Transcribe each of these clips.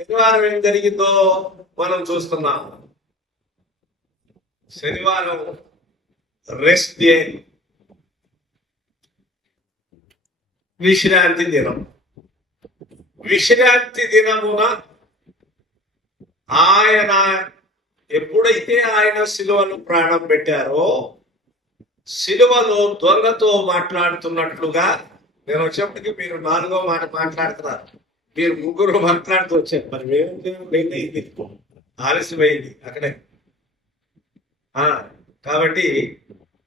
శనివారం ఏం జరిగిందో మనం చూస్తున్నాం. శనివారం రెస్ట్ డే, విశ్రాంతి దినం. విశ్రాంతి దినమున ఆయన ఎప్పుడైతే ఆయన సిలువను ప్రాణం పెట్టారో, సిలువలో దొంగతో మాట్లాడుతున్నట్లుగా, నేను వచ్చేప్పటికి మీరు 4వ మాట మాట్లాడుతున్నారు, మీరు 3 మాట్లాడుతూ వచ్చారు. మరి మేము ఆలస్యమైంది అక్కడే, కాబట్టి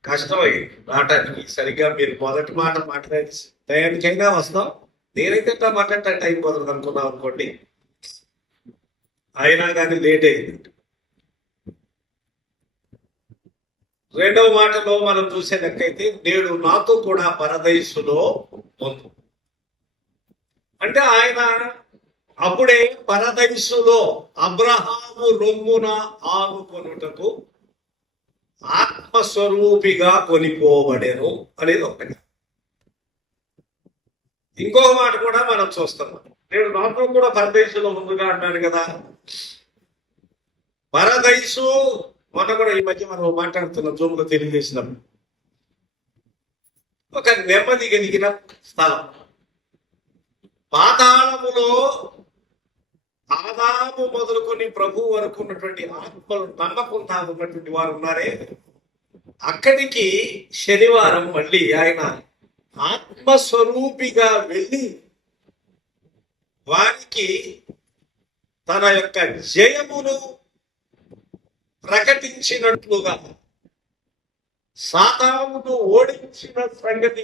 కష్టమైంది మాట్లాడటానికి. సరిగ్గా మీరు మొదటి మాట మాట్లాడే టైంకైనా వస్తాం. నేనైతే ఎట్లా మాట్లాడటం టైం కుదరదు అనుకున్నాం అనుకోండి, అయినా కానీ లేట్ అయింది. 2వ మాటలో మనం చూసే లెక్కైతే, నేడు నాతో కూడా పరదైసులో ఉంది. అంటే ఆయన అప్పుడే పరదైసులో అబ్రహాము రొమ్మున ఆనుకొనుటకు ఆత్మస్వరూపిగా కొనిపోబడేను అనేది ఒకటి. ఇంకొక మాట కూడా మనం చూస్తున్నాం, నేను నాతో కూడా పరదైసులో ముందుగా అంటాను కదా. పరదైసు మొన్న కూడా ఈ మధ్య మనం మాట్లాడుతున్నాం జూమ్లో తెలియజేసినప్పుడు, ఒక నెమ్మది కలిగిన స్థలం. పాతాళములో ఆదాము మొదలుకొని ప్రభు వరకు ఉన్నటువంటి ఆత్మలు నమ్మకుండా ఉన్నటువంటి వారు ఉన్నారే, అక్కడికి శనివారం మళ్ళీ ఆయన ఆత్మస్వరూపిగా వెళ్ళి వారికి తన యొక్క జయమును ప్రకటించినట్లుగా, సాతానును ఓడించిన సంగతి,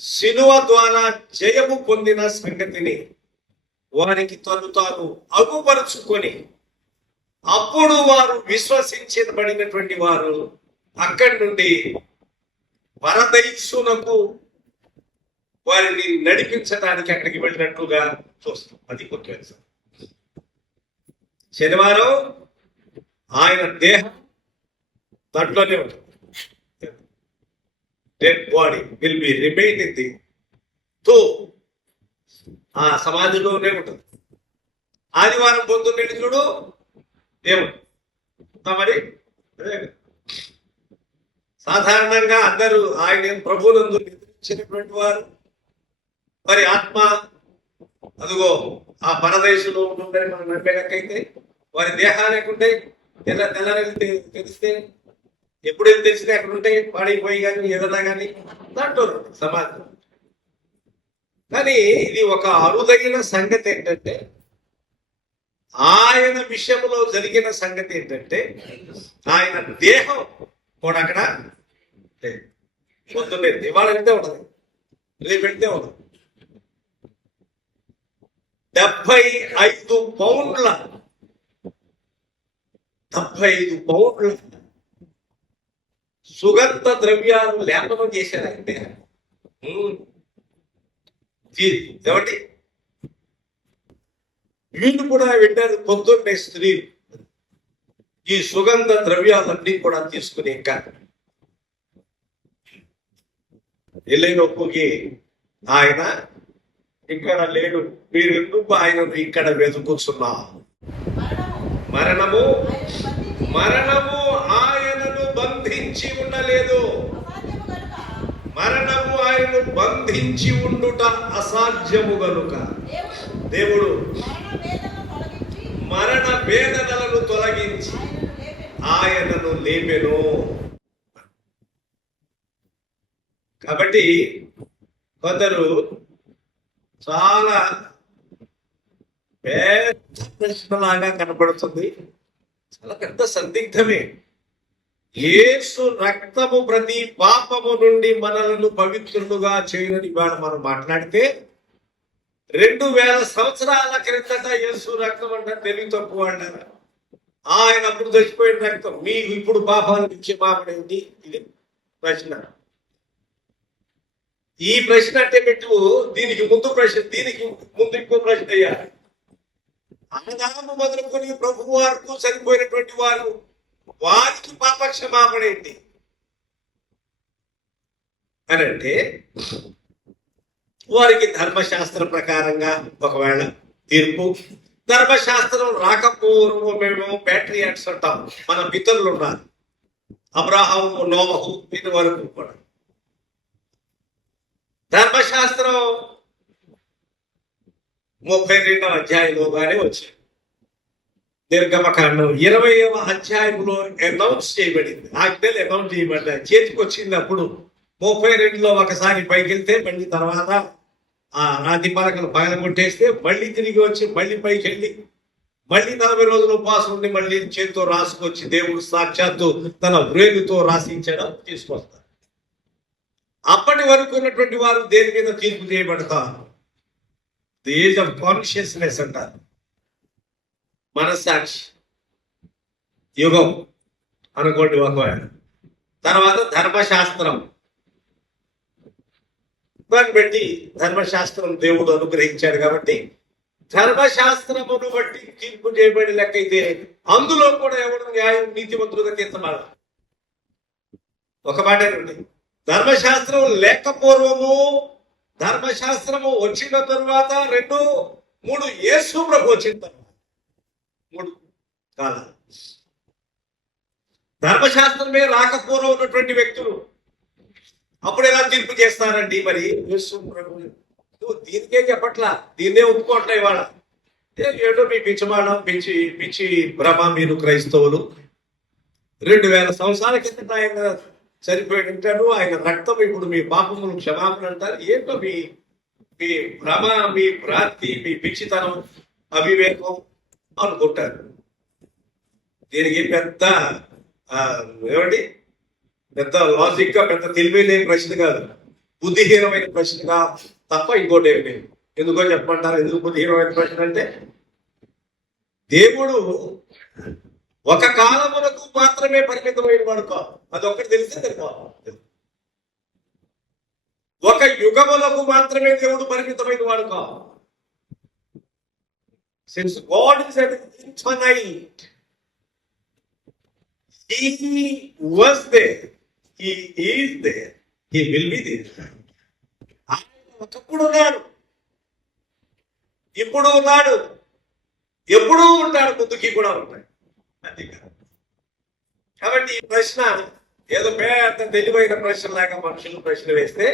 సిలువ ద్వారా జయము పొందిన సంగతిని వారికి తాను అగుపరుచుకొని, అప్పుడు వారు విశ్వసించబడినటువంటి వారు అక్కడి నుండి పరదైసునకు వారిని నడిపించడానికి అక్కడికి వెళ్ళినట్లుగా చూస్తాం. అది ముఖ్యం. శనివారం ఆయన దేహం దాంట్లోనే ఉంటుంది. Dead body will be remain in the ఆ సమాధిలోనే ఉంటుంది. ఆదివారం పొద్దున్నే చూడు ఏముంది మరి. సాధారణంగా అందరూ ఆయన ప్రభువునందు నిద్రించినటువంటి వారు, మరి ఆత్మ అదిగో ఆ పరదేశంలో ఉంటుందని మనం నమ్మేలకైతే, వారి దేహానికి ఉంటే తెల్లని తెలిస్తే ఎప్పుడేం తెలిసినా అక్కడ ఉంటే పాడైపోయి కానీ ఏదన్నా కానీ దాంట్లో సమాజం. కానీ ఇది ఒక అరుదైన సంగతి ఏంటంటే, ఆయన విషయంలో జరిగిన సంగతి ఏంటంటే, ఆయన దేహం కూడా అక్కడ లేదు. పొద్దున్నే ఇవాళ వెళ్తే ఉండదు, రేపు వెళ్తే ఉండదు. 75 పౌండ్ల 75 పౌండ్ల సుగంధ ద్రవ్యాలు లేపనం చేశారు అంటే ఏమండి. వీళ్ళు కూడా వింటారు పొద్దున్నే స్త్రీ ఈ సుగంధ ద్రవ్యాలన్నీ కూడా తీసుకుని ఇంకా వెళ్ళినొప్పుకి ఆయన ఇక్కడ లేడు, మీరు ఎందుకు ఆయనను ఇక్కడ వెతుకుతున్నారు? మరణము ఆయనను బంధించి ఉండలేదు. మరణము ఆయనను బంధించి ఉండుట అసాధ్యము గనుక దేవుడు మరణ వేదనలను తొలగించి ఆయనను లేపెను. కాబట్టి కొందరు చాలా పెద్ద ప్రశ్నలాగా కనపడుతుంది, చాలా పెద్ద సందిగ్ధమే. యేసు రక్తము ప్రతి పాపము నుండి మనలను పవిత్రులుగా చేయని ఇవాళ మనం మాట్లాడితే, 2000 సంవత్సరాల క్రిందట యేసు రక్తం అంటే తెలివి తక్కువ అంటారు. ఆయన అప్పుడు చచ్చిపోయిన రక్తం మీకు ఇప్పుడు పాపాలు ఇచ్చే పాపడేంటి? ఇది ప్రశ్న. ఈ ప్రశ్న అంటే పెట్టు, దీనికి ముందు ఇంకో ప్రశ్న అయ్యారు. ఆదాము మొదలుకొని ప్రభు వరకు చనిపోయినటువంటి వారు, వారికి పాప క్షమాపణ ఏంటి అని అంటే, వారికి ధర్మశాస్త్ర ప్రకారంగా ఒకవేళ తీర్పు. ధర్మశాస్త్రం రాకపోవడమేమో ప్యాట్రియాట్స్ అంటాం, మన పితరులు ఉన్నారు, అబ్రాహాము, నోవహు, వీరి వరకు కూడా. ధర్మశాస్త్రం 32వ అధ్యాయంలోగానే వచ్చింది. నిర్గమకాండం 20వ అధ్యాయంలో అనౌన్స్ చేయబడింది, ఆజ్ఞలు అనౌన్స్ చేయబడ్డాయి. చేతికి వచ్చింది అప్పుడు 32లో ఒకసారి పైకి వెళ్తే మళ్ళీ తర్వాత ఆ రాతి పలకలు పగలగొట్టేస్తే మళ్ళీ తిరిగి వచ్చి మళ్ళీ పైకి వెళ్ళి మళ్ళీ 40 రోజులు ఉపవాసం ఉండి మళ్ళీ చేతితో రాసుకొచ్చి దేవుడు సాక్షాత్తు తన వ్రేలుతో రాసించడం తీసుకొస్తారు. అప్పటి వరకు ఉన్నటువంటి వారు దేని మీద తీర్పు చేయబడతారు? ది ఏజ్ ఆఫ్ కాన్షియస్నెస్ అంటారు, మనస్సాక్షి యుగం అనుకోండి ఒకవేళ. తర్వాత ధర్మశాస్త్రం, దాన్ని బట్టి ధర్మశాస్త్రం దేవుడు అనుగ్రహించాడు కాబట్టి ధర్మశాస్త్రమును బట్టి తీర్పు చేయబడి లెక్కైతే అందులో కూడా ఎవరు న్యాయం నీతిమంతులుగా తీర్చబడ. ఒక మాట ఏంటండి, ధర్మశాస్త్రం లేకపోవడము, ధర్మశాస్త్రము వచ్చిన తరువాత 2, 3 యేసు ప్రభు వచ్చిన తర్వాత 3 కాలాలు. ధర్మశాస్త్రమే రాకపోవడం ఉన్నటువంటి వ్యక్తులు అప్పుడు ఎలా తీర్పు చేస్తారండి? మరి యేసు ప్రభు దీనికే చెప్పట్లా, దీన్నే ఒప్పుకోవట్లే ఇవాళ. ఏటో మీ పిచ్చిమాడం, పిచ్చి భ్రమ, మీరు క్రైస్తవులు 2000 సంవత్సరాల కిందట ఆయన చనిపోయి ఉంటాడు, ఆయన రక్తం ఇప్పుడు మీ పాపములు క్షమాపణ అంటారు. ఏంటో మీ భ్రమ, మీ భ్రాంతి, మీ పిచ్చితనం, అవివేకం అనుకుంటారు. దీనికి పెద్ద ఏమండి, పెద్ద లాజిక్ గా, పెద్ద తెలివైన ప్రశ్న కాదు, బుద్ధిహీనమైన ప్రశ్నగా తప్ప ఇంకోటి ఏమి లేదు. ఎందుకో చెప్పమంటారు? ఎందుకు బుద్ధిహీనమైన ప్రశ్న అంటే, దేవుడు ఒక కాలములకు మాత్రమే పరిమితమైన వాడు కాదు, అదొక్కటి తెలిస్తే సరిపోవాలి. ఒక యుగములకు మాత్రమే దేవుడు పరిమితమైన వాడు కాదు. Since God is infinite, He was there, He is there, He will be there. ఆయన ఒకప్పుడు ఉన్నాడు, ఇప్పుడు ఉన్నాడు, ఎప్పుడూ ఉంటాడు, ముందుకి కూడా ఉంటాడు. అది కాదు. కాబట్టి ఈ ప్రశ్న ఏదో పెద్ద తెలివైన ప్రశ్న లాగా మనుషులు ప్రశ్న వేస్తే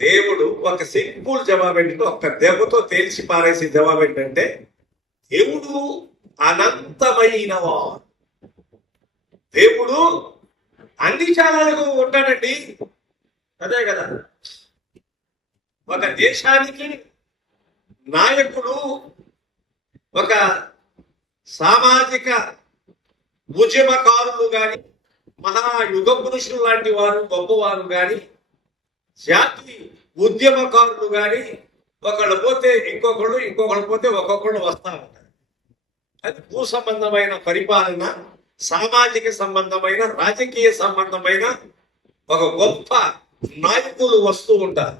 దేవుడు ఒక సింపుల్ జవాబు ఏంటంటే, ఒక్క దెబ్బతో తేల్చి పారేసే జవాబు ఏంటంటే, దేవుడు అనంతమైనవాడు. దేవుడు అన్ని కాలాలకు ఉంటాడండి. అదే కదా, ఒక దేశానికి నాయకుడు, ఒక సామాజిక ఉద్యమకారులు కానీ, మహాయుగ పురుషులు లాంటి వారు, గొప్పవారు కానీ, జాతి ఉద్యమకారులు కానీ, ఒకళ్ళు పోతే ఇంకొకళ్ళు పోతే ఒక్కొక్కళ్ళు వస్తా ఉంటారు. అది భూ సంబంధమైన పరిపాలన, సామాజిక సంబంధమైన, రాజకీయ సంబంధమైన ఒక గొప్ప నాయకులు వస్తూ ఉంటారు.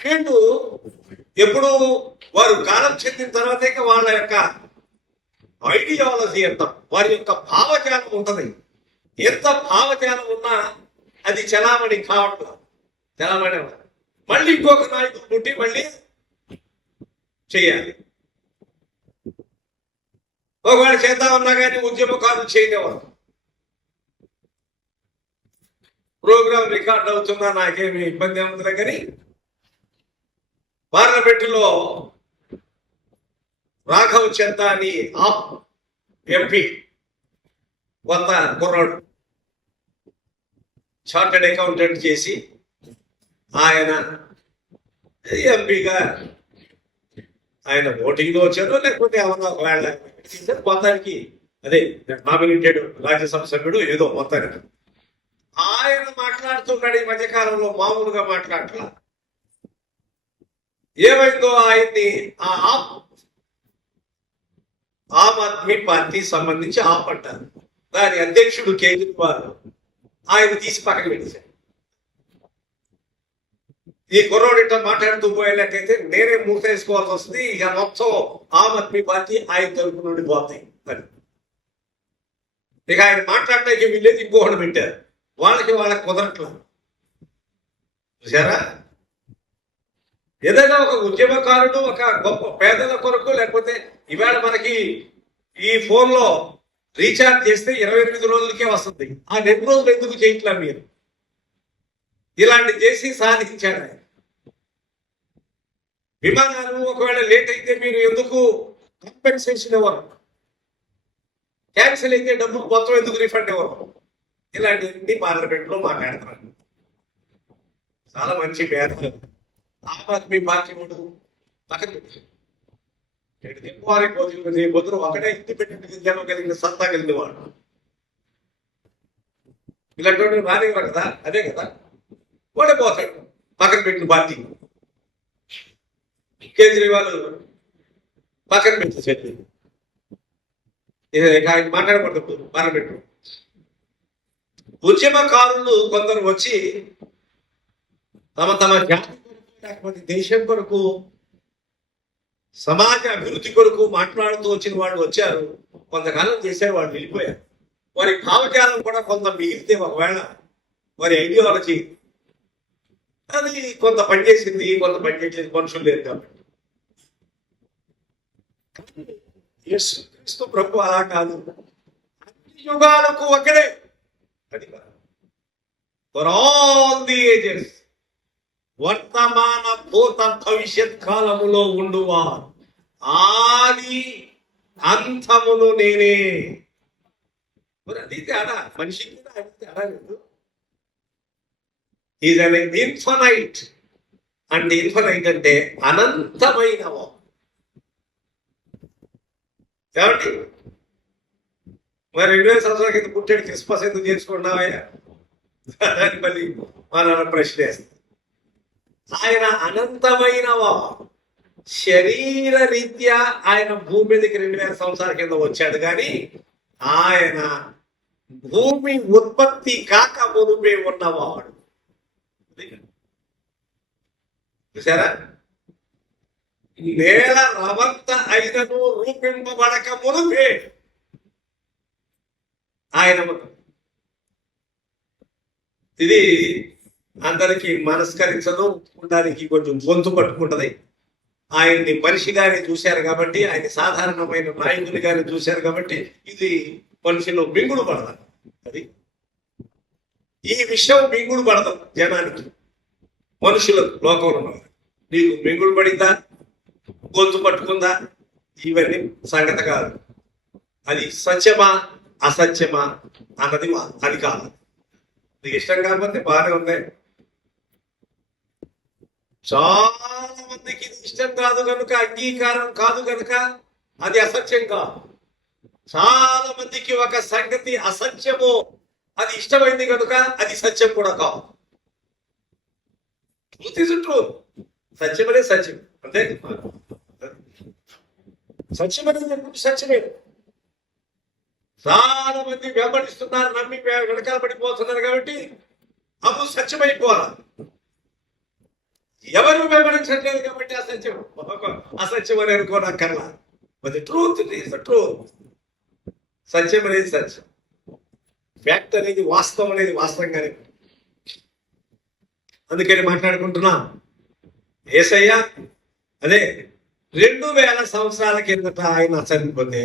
వీళ్ళు ఎప్పుడు వారు కాలం చెందిన తర్వాత వాళ్ళ యొక్క ఐడియాలజీ ఎంత, వారి యొక్క భావజాలం ఉంటుంది. ఎంత భావజాలం ఉన్నా అది చలామణి కావట్లేదు. చలామణి మళ్ళీ ఇంకొక నాయకుడు పుట్టి మళ్ళీ చేయాలి. ఒకవేళ చేద్దామన్నా కానీ ఉద్యమకారులు చేయలేవారు. ప్రోగ్రామ్ రికార్డ్ అవుతున్నా నాకేమి ఇబ్బంది ఏముంది కానీ, పార్లమెంటులో రాఘవ్ చందాని ఆప్ ఎంపీ, కొత్త కుర్రాడు, చార్టెడ్ అకౌంటెంట్ చేసి ఆయన ఎంపీగా ఆయన ఓటింగ్లో వచ్చారో లేకపోతే ఏమన్నా వాళ్ళ మొత్తానికి అదే నామినేటెడ్ రాజ్యసభ సభ్యుడు ఏదో మొత్తానికి ఆయన మాట్లాడుతున్నాడు. ఈ మధ్యకాలంలో మామూలుగా మాట్లాడట్లా. ఏమైందో ఆయన్ని ఆమ్ ఆద్మీ పార్టీ సంబంధించి ఆప్ అంటారు, దాని అధ్యక్షుడు కేజ్రీవాల్ ఆయన తీసి పక్కన పెట్టేశారు. ఈ కుర్రోడితో మాట్లాడుతూ పోయేలాకైతే నేనే మూసేసుకోవాల్సి వస్తుంది. ఇక మొత్తం ఆమ్ ఆద్మీ పార్టీ ఆయన తరపు నుండి పోతాయి. ఇక ఆయన మాట్లాడటానికి వీళ్ళేది ఇంకొకటి పెట్టారు, వాళ్ళకి కుదరట్లా. చూసారా? ఏదైనా ఒక ఉద్యమకారుడు ఒక గొప్ప పేదల కొరకు, లేకపోతే ఇవాళ మనకి ఈ ఫోన్ లో రీఛార్జ్ చేస్తే 28 రోజులకే వస్తుంది. ఆ 2 రోజులు ఎందుకు చేయట్లా మీరు? ఇలాంటి చేసి సాధించాడు ఆయన. విమానాలు ఒకవేళ లేట్ అయితే మీరు ఎందుకు కాంపెన్సేషన్ ఇవ్వరు? క్యాన్సిల్ అయితే డబ్బులు మొత్తం ఎందుకు రిఫండ్ ఇవ్వరు? ఇలాంటివన్నీ పార్లమెంట్ లో మాట్లాడుతున్నారు. చాలా మంచి పేద ఆమ్ ఆద్మీ పార్టీ వాడు పక్కన దింపారి పొద్దున ఒకటే ఇంటి పెట్టి జనం కలిగిన సత్తా కలిగిన వాడు. ఇలాంటి రానివ్వరు కదా, అదే కదా వాడే పోతాడు పక్కన పెట్టిన పార్టీ. కేజ్రీవాల్ పక్కన పెట్టి చెప్పి ఆయన మాట్లాడకూడదు పార్లమెంట్. ఉద్యమకారులు కొందరు వచ్చి తమ తమ జాతి కొరకు, లేకపోతే దేశం కొరకు, సమాజ అభివృద్ధి కొరకు మాట్లాడుతూ వచ్చిన వాళ్ళు వచ్చారు. కొంతకాలం చేశారు, వాళ్ళు వెళ్ళిపోయారు. వారి భావజాలం కూడా కొంత మిగిలితే ఒకవేళ వారి ఐడియాలజీ అది కొంత పనిచేసింది, కొంత పనిచేసేది, మనుషులు లేదు కాబట్టి. యేసుక్రీస్తు ప్రభు అలా కాదు, అన్ని యుగాలకు ఒకడే. అది కాదు, ఫర్ ఆల్ ది ఏజెస్, వర్తమాన భూత భవిష్యత్ కాలములో ఉండువా, ఆది అంతమును నేనే. అది తేడా, మనిషికి తేడా లేదు. Is an infinite. అంటే ఇన్ఫనైట్ అంటే అనంతమైనవో. కాబట్టి మరి 2000 సంవత్సరాల కింద పుట్టాడు, క్రిస్మస్ ఎందుకు చేసుకున్నావయ్యా అని మళ్ళీ మన ప్రశ్న వేస్తుంది. ఆయన అనంతమైనవా. శరీర రీత్యా ఆయన భూమి మీదకి 2000 సంవత్సరాల కింద వచ్చాడు, కానీ ఆయన భూమి ఉత్పత్తి కాక మునుపే ఉన్నవాడు. చూసారా? నేల రవంత అయినను రూపింపబడక మునుపే ఆయన. ఇది అందరికి మనస్కరించదు, ఉండడానికి కొంచెం గొంతు పట్టుకుంటది. ఆయన్ని మనిషిగానే చూశారు కాబట్టి, ఆయన సాధారణమైన నాయకునిగానే చూశారు కాబట్టి ఇది మనుషులు మింగుడు పడతారు. అది ఈ విషయం మింగుడు పడతాం జనానికి, మనుషులకు, లోకంలో. నీకు మింగుడు పడిందా, గొంతు పట్టుకుందా, ఇవన్నీ సంగతి కాదు. అది సత్యమా అసత్యమా అన్నది అది కాదు. నీకు ఇష్టం కాకపోతే బాగానే ఉంది. చాలా మందికి ఇది ఇష్టం కాదు కనుక, అంగీకారం కాదు కనుక అది అసత్యం కాదు. చాలా మందికి ఒక సంగతి అసత్యము అది ఇష్టమైంది కనుక అది సత్యం కూడా కాదు. ట్రూత్. సత్యం అనేది సత్యం, అంతే. సత్యం అనేది ఎప్పుడు సత్యమే. చాలా మంది వెంబడిస్తున్నారు, నమ్మి వెనకాల పడిపోతున్నారు కాబట్టి అప్పుడు సత్యమైపోవాలి. ఎవరు వెంబడించట్లేదు కాబట్టి అసత్యం అని అనుకోనక్కర్లా. But truth is the truth. సత్యం అనేది సత్యం, ఫ్యాక్ట్ అనేది వాస్తవం అనేది వాస్తవంగానే. అందుకని మాట్లాడుకుంటున్నాం. యేసయ్య అదే 2000 సంవత్సరాల కిందట ఆయన చనిపోతే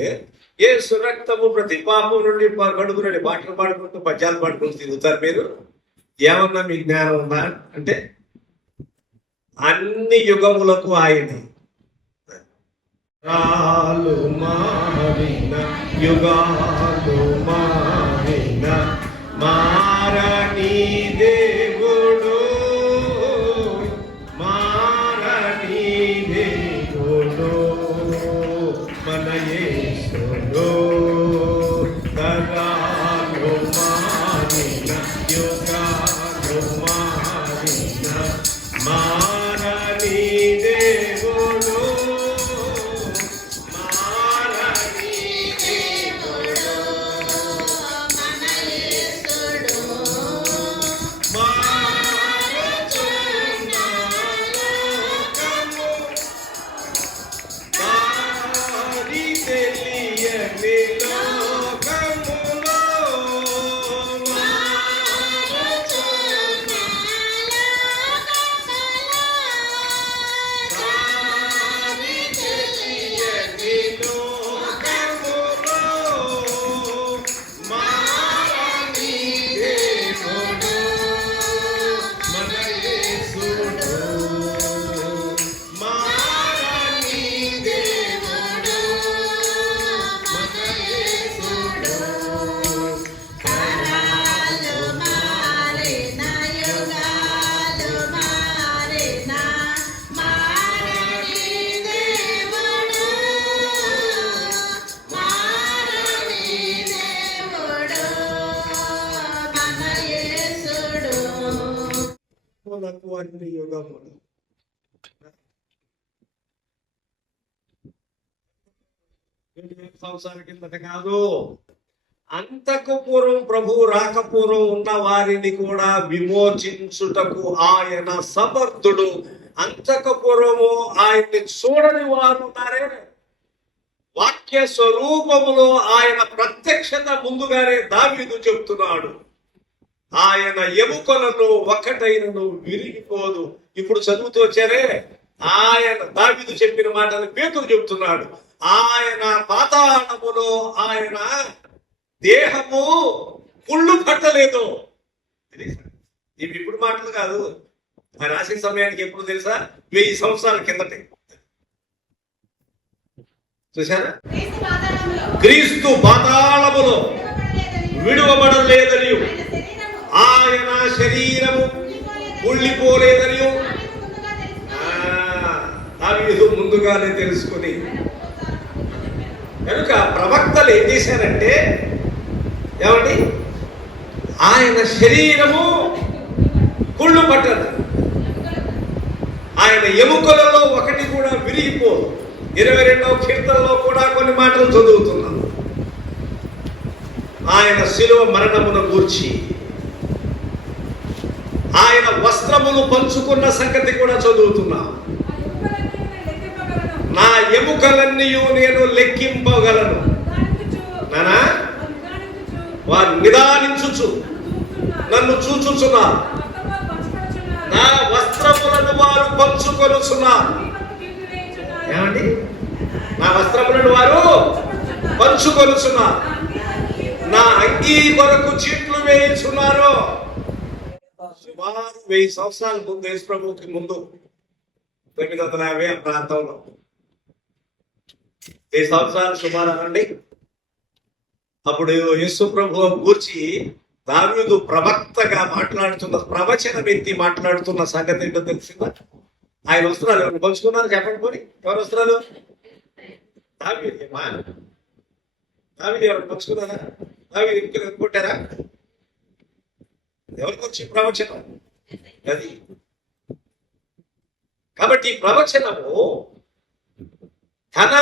యేసు రక్తము ప్రతి పాపం నుండి కడుగు నుండి పాటలు పాడుకుంటూ పద్యాలు పాడుకుంటూ తిరుగుతారు. మీరు ఏమన్నా మీ జ్ఞానం ఉందా అంటే అన్ని యుగములకు ఆయనే. యుగాలు మారిన మారని దేవుడు, మారని దేవుడు మన యేసుడు. తరాలు మారిన యుగాలు మారిన మారని దేవుడు, మారని దేవుడు. అన్ని యుగములు. సంవత్సరాల కిందట కాదు, అంతకు పూర్వం ప్రభు రాకపూర్వం ఉన్న వారిని కూడా విమోచించుటకు ఆయన సమర్థుడు. అంతకు పూర్వము ఆయన్ని చూడని వారు ఉన్నారే, వాక్య స్వరూపములో ఆయన ప్రత్యక్షత ముందుగానే దావీదు చెప్తున్నాడు. ఆయన ఎముకలను ఒకటైనను విరిగిపోదు. ఇప్పుడు చదువుతూ వచ్చారే, ఆయన దావీదు చెప్పిన మాటలు పేతురు చెప్తున్నాడు. ఆయన పాతాళములో ఆయన దేహము కుళ్ళు పట్టలేదు. ఇవి ఇప్పుడు మాటలు కాదు, ఆ రాసిన సమయానికి ఎప్పుడు తెలుసా? 1000 సంవత్సరాల కిందటే. చూసారా? క్రీస్తు పాతాళములో విడువబడలేదని, ఆయన శరీరము కుళ్ళిపోలేదని దావీదు ముందుగానే తెలుసుకుని, కనుక ప్రవక్తలు ఏం చేశారంటే, ఏమండి, ఆయన శరీరము కుళ్ళు పట్టదు, ఆయన ఎముకలలో ఒకటి కూడా విరిగిపోదు. 22వ కీర్తనలో కూడా కొన్ని మాటలు చదువుతున్నాం. ఆయన శిలువ మరణమును గూర్చి, ఆయన వస్త్రములు పంచుకున్న సంగతి కూడా చదువుతున్నాం. నా ఎముకలన్నీ నేను లెక్కింపగలను, నానా వారు నిదానించుచు నన్ను చూచుచున్నారు, నా వస్త్రములను వారు పంచుకొనుచున్నారు. ఏమండి? నా వస్త్రములను వారు పంచుకొనుచున్నారు, నా అంగీ కొరకు చీట్లు వేయుచున్నారు. సుమారు 1000 సంవత్సరాల ముందు, యేసు ప్రభువుకి ముందు 950 ఆ ప్రాంతంలో, 1000 సంవత్సరాలు సుమారు అనండి. అప్పుడు యేసు ప్రభువు గూర్చి దావీదు ప్రవక్తగా మాట్లాడుతున్న, ప్రవచనం ఎత్తి మాట్లాడుతున్న సంగతి ఏంటో తెలిసిందా? ఆయన వస్త్రాలు ఎవరు పంచుకున్నారు చెప్పండి. పోనీ ఎవరు వస్త్రాలు? దావీదు ఎవరు పంచుకున్నారా? దావీదు ఇంటికి అనుకుంటారా? ఎవరికి వచ్చి ప్రవచనం అది. కాబట్టి ప్రవచనము తన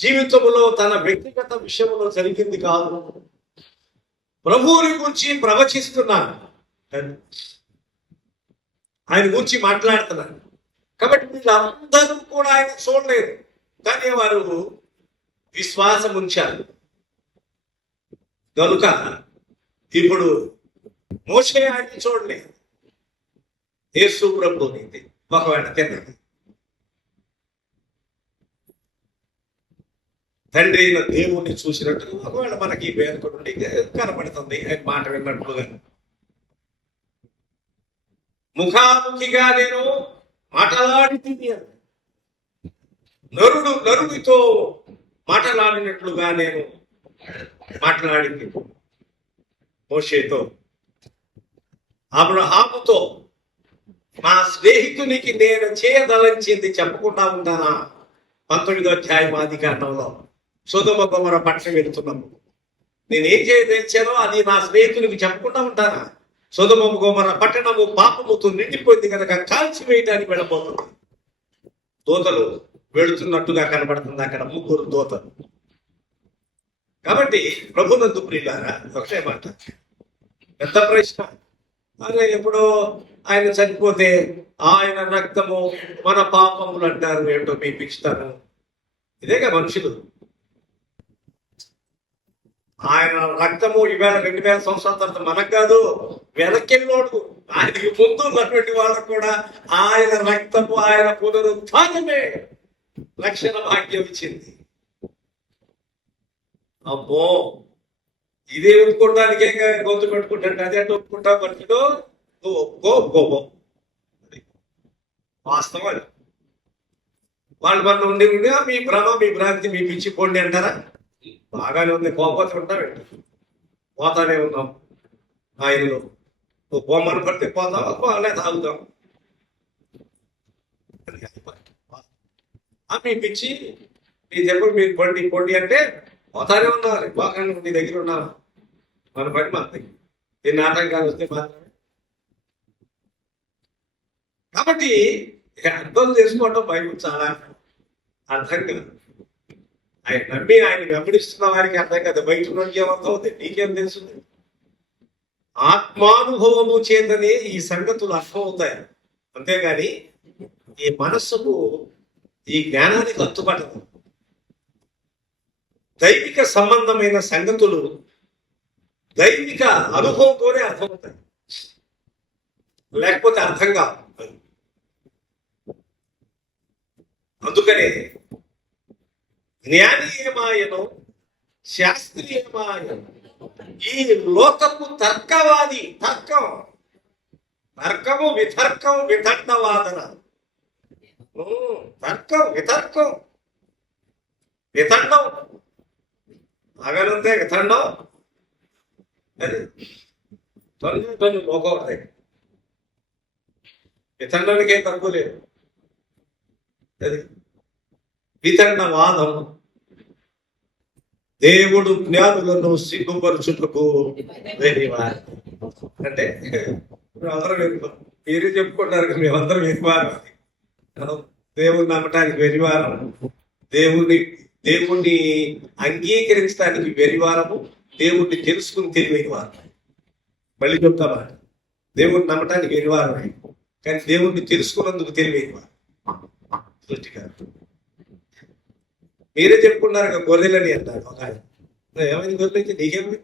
జీవితంలో, తన వ్యక్తిగత విషయంలో జరిగింది కాదు, ప్రభువుని గురించి ప్రవచిస్తున్నాను, ఆయన గురించి మాట్లాడుతున్నాను. కాబట్టి వీళ్ళందరూ కూడా ఆయన చూడలేదు, కానీ వారు విశ్వాసం ఉంచారు. కనుక ఇప్పుడు మోషే ఆయన చూడలేదు, యేసు ప్రభువుని ఒకవేళ తిన్నది. తండ్రి అయిన దేవుణ్ణి చూసినట్టు ఒకవేళ మనకి పేర్కొండి కనపడుతుంది, ఆయన మాట విన్నట్లుగా. ముఖాముఖిగా నేను మాట్లాడి, నరుడితో మాట్లాడినట్లుగా నేను మాట్లాడింది మోషేతో, అబ్రహాముతో. నా స్నేహితునికి నేను చేయదలంచింది చెప్పకుండా ఉంటానా? 19వ అధ్యాయం ఆదికాండంలో సొదొమ గొమొర్రా పట్టణం వెళుతున్నాము. నేనేం చేయదలిచానో అది నా స్నేహితునికి చెప్పకుండా ఉంటానా? సొదొమ గొమొర్రా పట్టణము పాపముతో నిండిపోయింది కనుక కాల్చి వేయడానికి వెళ్ళబోతుంది. దూతలు వెళుతున్నట్టుగా కనబడుతుంది అక్కడ, 3 దూతలు. కాబట్టి ప్రభునందు ప్రియులారా, ఒకటే మాట, పెద్ద ప్రశ్న. అదే ఎప్పుడో ఆయన చనిపోతే ఆయన రక్తము మన పాపములు అంటారు, ఏంటో మీకు ఇస్తాను. ఇదేగా మనుషులు. ఆయన రక్తము ఈవేళ 2000 సంవత్సరాల తర్వాత మనకు కాదు, వెనకెళ్ళోడు, ఆయనకి ముందు ఉన్నటువంటి వాళ్ళకు కూడా ఆయన రక్తము, ఆయన పునరుత్థానమే రక్షణ భాగ్యం ఇచ్చింది. అమ్మో, ఇదే ఒప్పుకోవడానికే గొంతు పెట్టుకుంటాడు, అదే అంటే ఒప్పుకుంటా మనుషులు. నువ్వు ఒప్పుకో, వాస్తవం. వాళ్ళు మన ఉండి మీ భ్రమ, మీ భ్రాంతి, మీ పిచ్చి పోండి అంటారా? బాగానే ఉంది, కోపం ఉంటావేంటి? పోతానే ఉన్నాం ఆయనలో. నువ్వు పోమని పడితే పోతావా, లేదా తాగుతాం. మీ పిచ్చి, మీ చెప్పు, మీరు పొండి అంటే పోతానే ఉన్నారు. బాగానే నీ దగ్గర ఉన్నారు, మన పని మాత్రం. ఈ నాటకాలు వస్తే మాత్రమే కాబట్టి అర్థం చేసుకోవటం బైబిల్ చాలా అర్థం కాదు. ఆయన నమ్మి ఆయన వెంబడిస్తున్న వారికి అర్థం కదా. బయట నుండి ఏమర్థం అవుతుంది, నీకేం తెలుస్తుంది? ఆత్మానుభవము చేతనే ఈ సంగతులు అర్థం అవుతాయి, అంతేగాని ఈ మనస్సుకు ఈ జ్ఞానానికి అత్తుపడదు. దైవిక సంబంధమైన సంగతులు దైవిక అనుభవంతోనే అర్థమవుతాయి, లేకపోతే అర్థం కాదు. అందుకనే జ్ఞానీయమాయను శాస్త్రీయమాయను ఈ లోకము తర్కవాది, తర్కము వితర్కం వితండవాదన, తర్కం వితండం అగనుందే వితండం, అది తొలి లోకం. వితండానికి ఏం తక్కువ లేదు. అది వితండవాదం. దేవుడు జ్ఞానులను సిగ్గుపరుచుటకు వెరివారు. అంటే అందరం వెరివారు, మీరే చెప్పుకుంటారు కదా, మేమందరం వెరివారం. దేవుణ్ణి నమ్మటానికి వెరివారం, దేవుణ్ణి అంగీకరించడానికి వెరివారము, దేవుణ్ణి తెలుసుకుని తెలివైన వారం. మళ్ళీ చెప్తామా, దేవుణ్ణి నమ్మటానికి వెరివారం, కానీ దేవుణ్ణి తెలుసుకున్నందుకు తెలివైన వారు సృష్టికారు. మీరే చెప్పుకున్నారు కదా గొర్రెలని అంటారు ఒక ఆయన. ఏమైంది గొర్రెలైతే నీకేమి?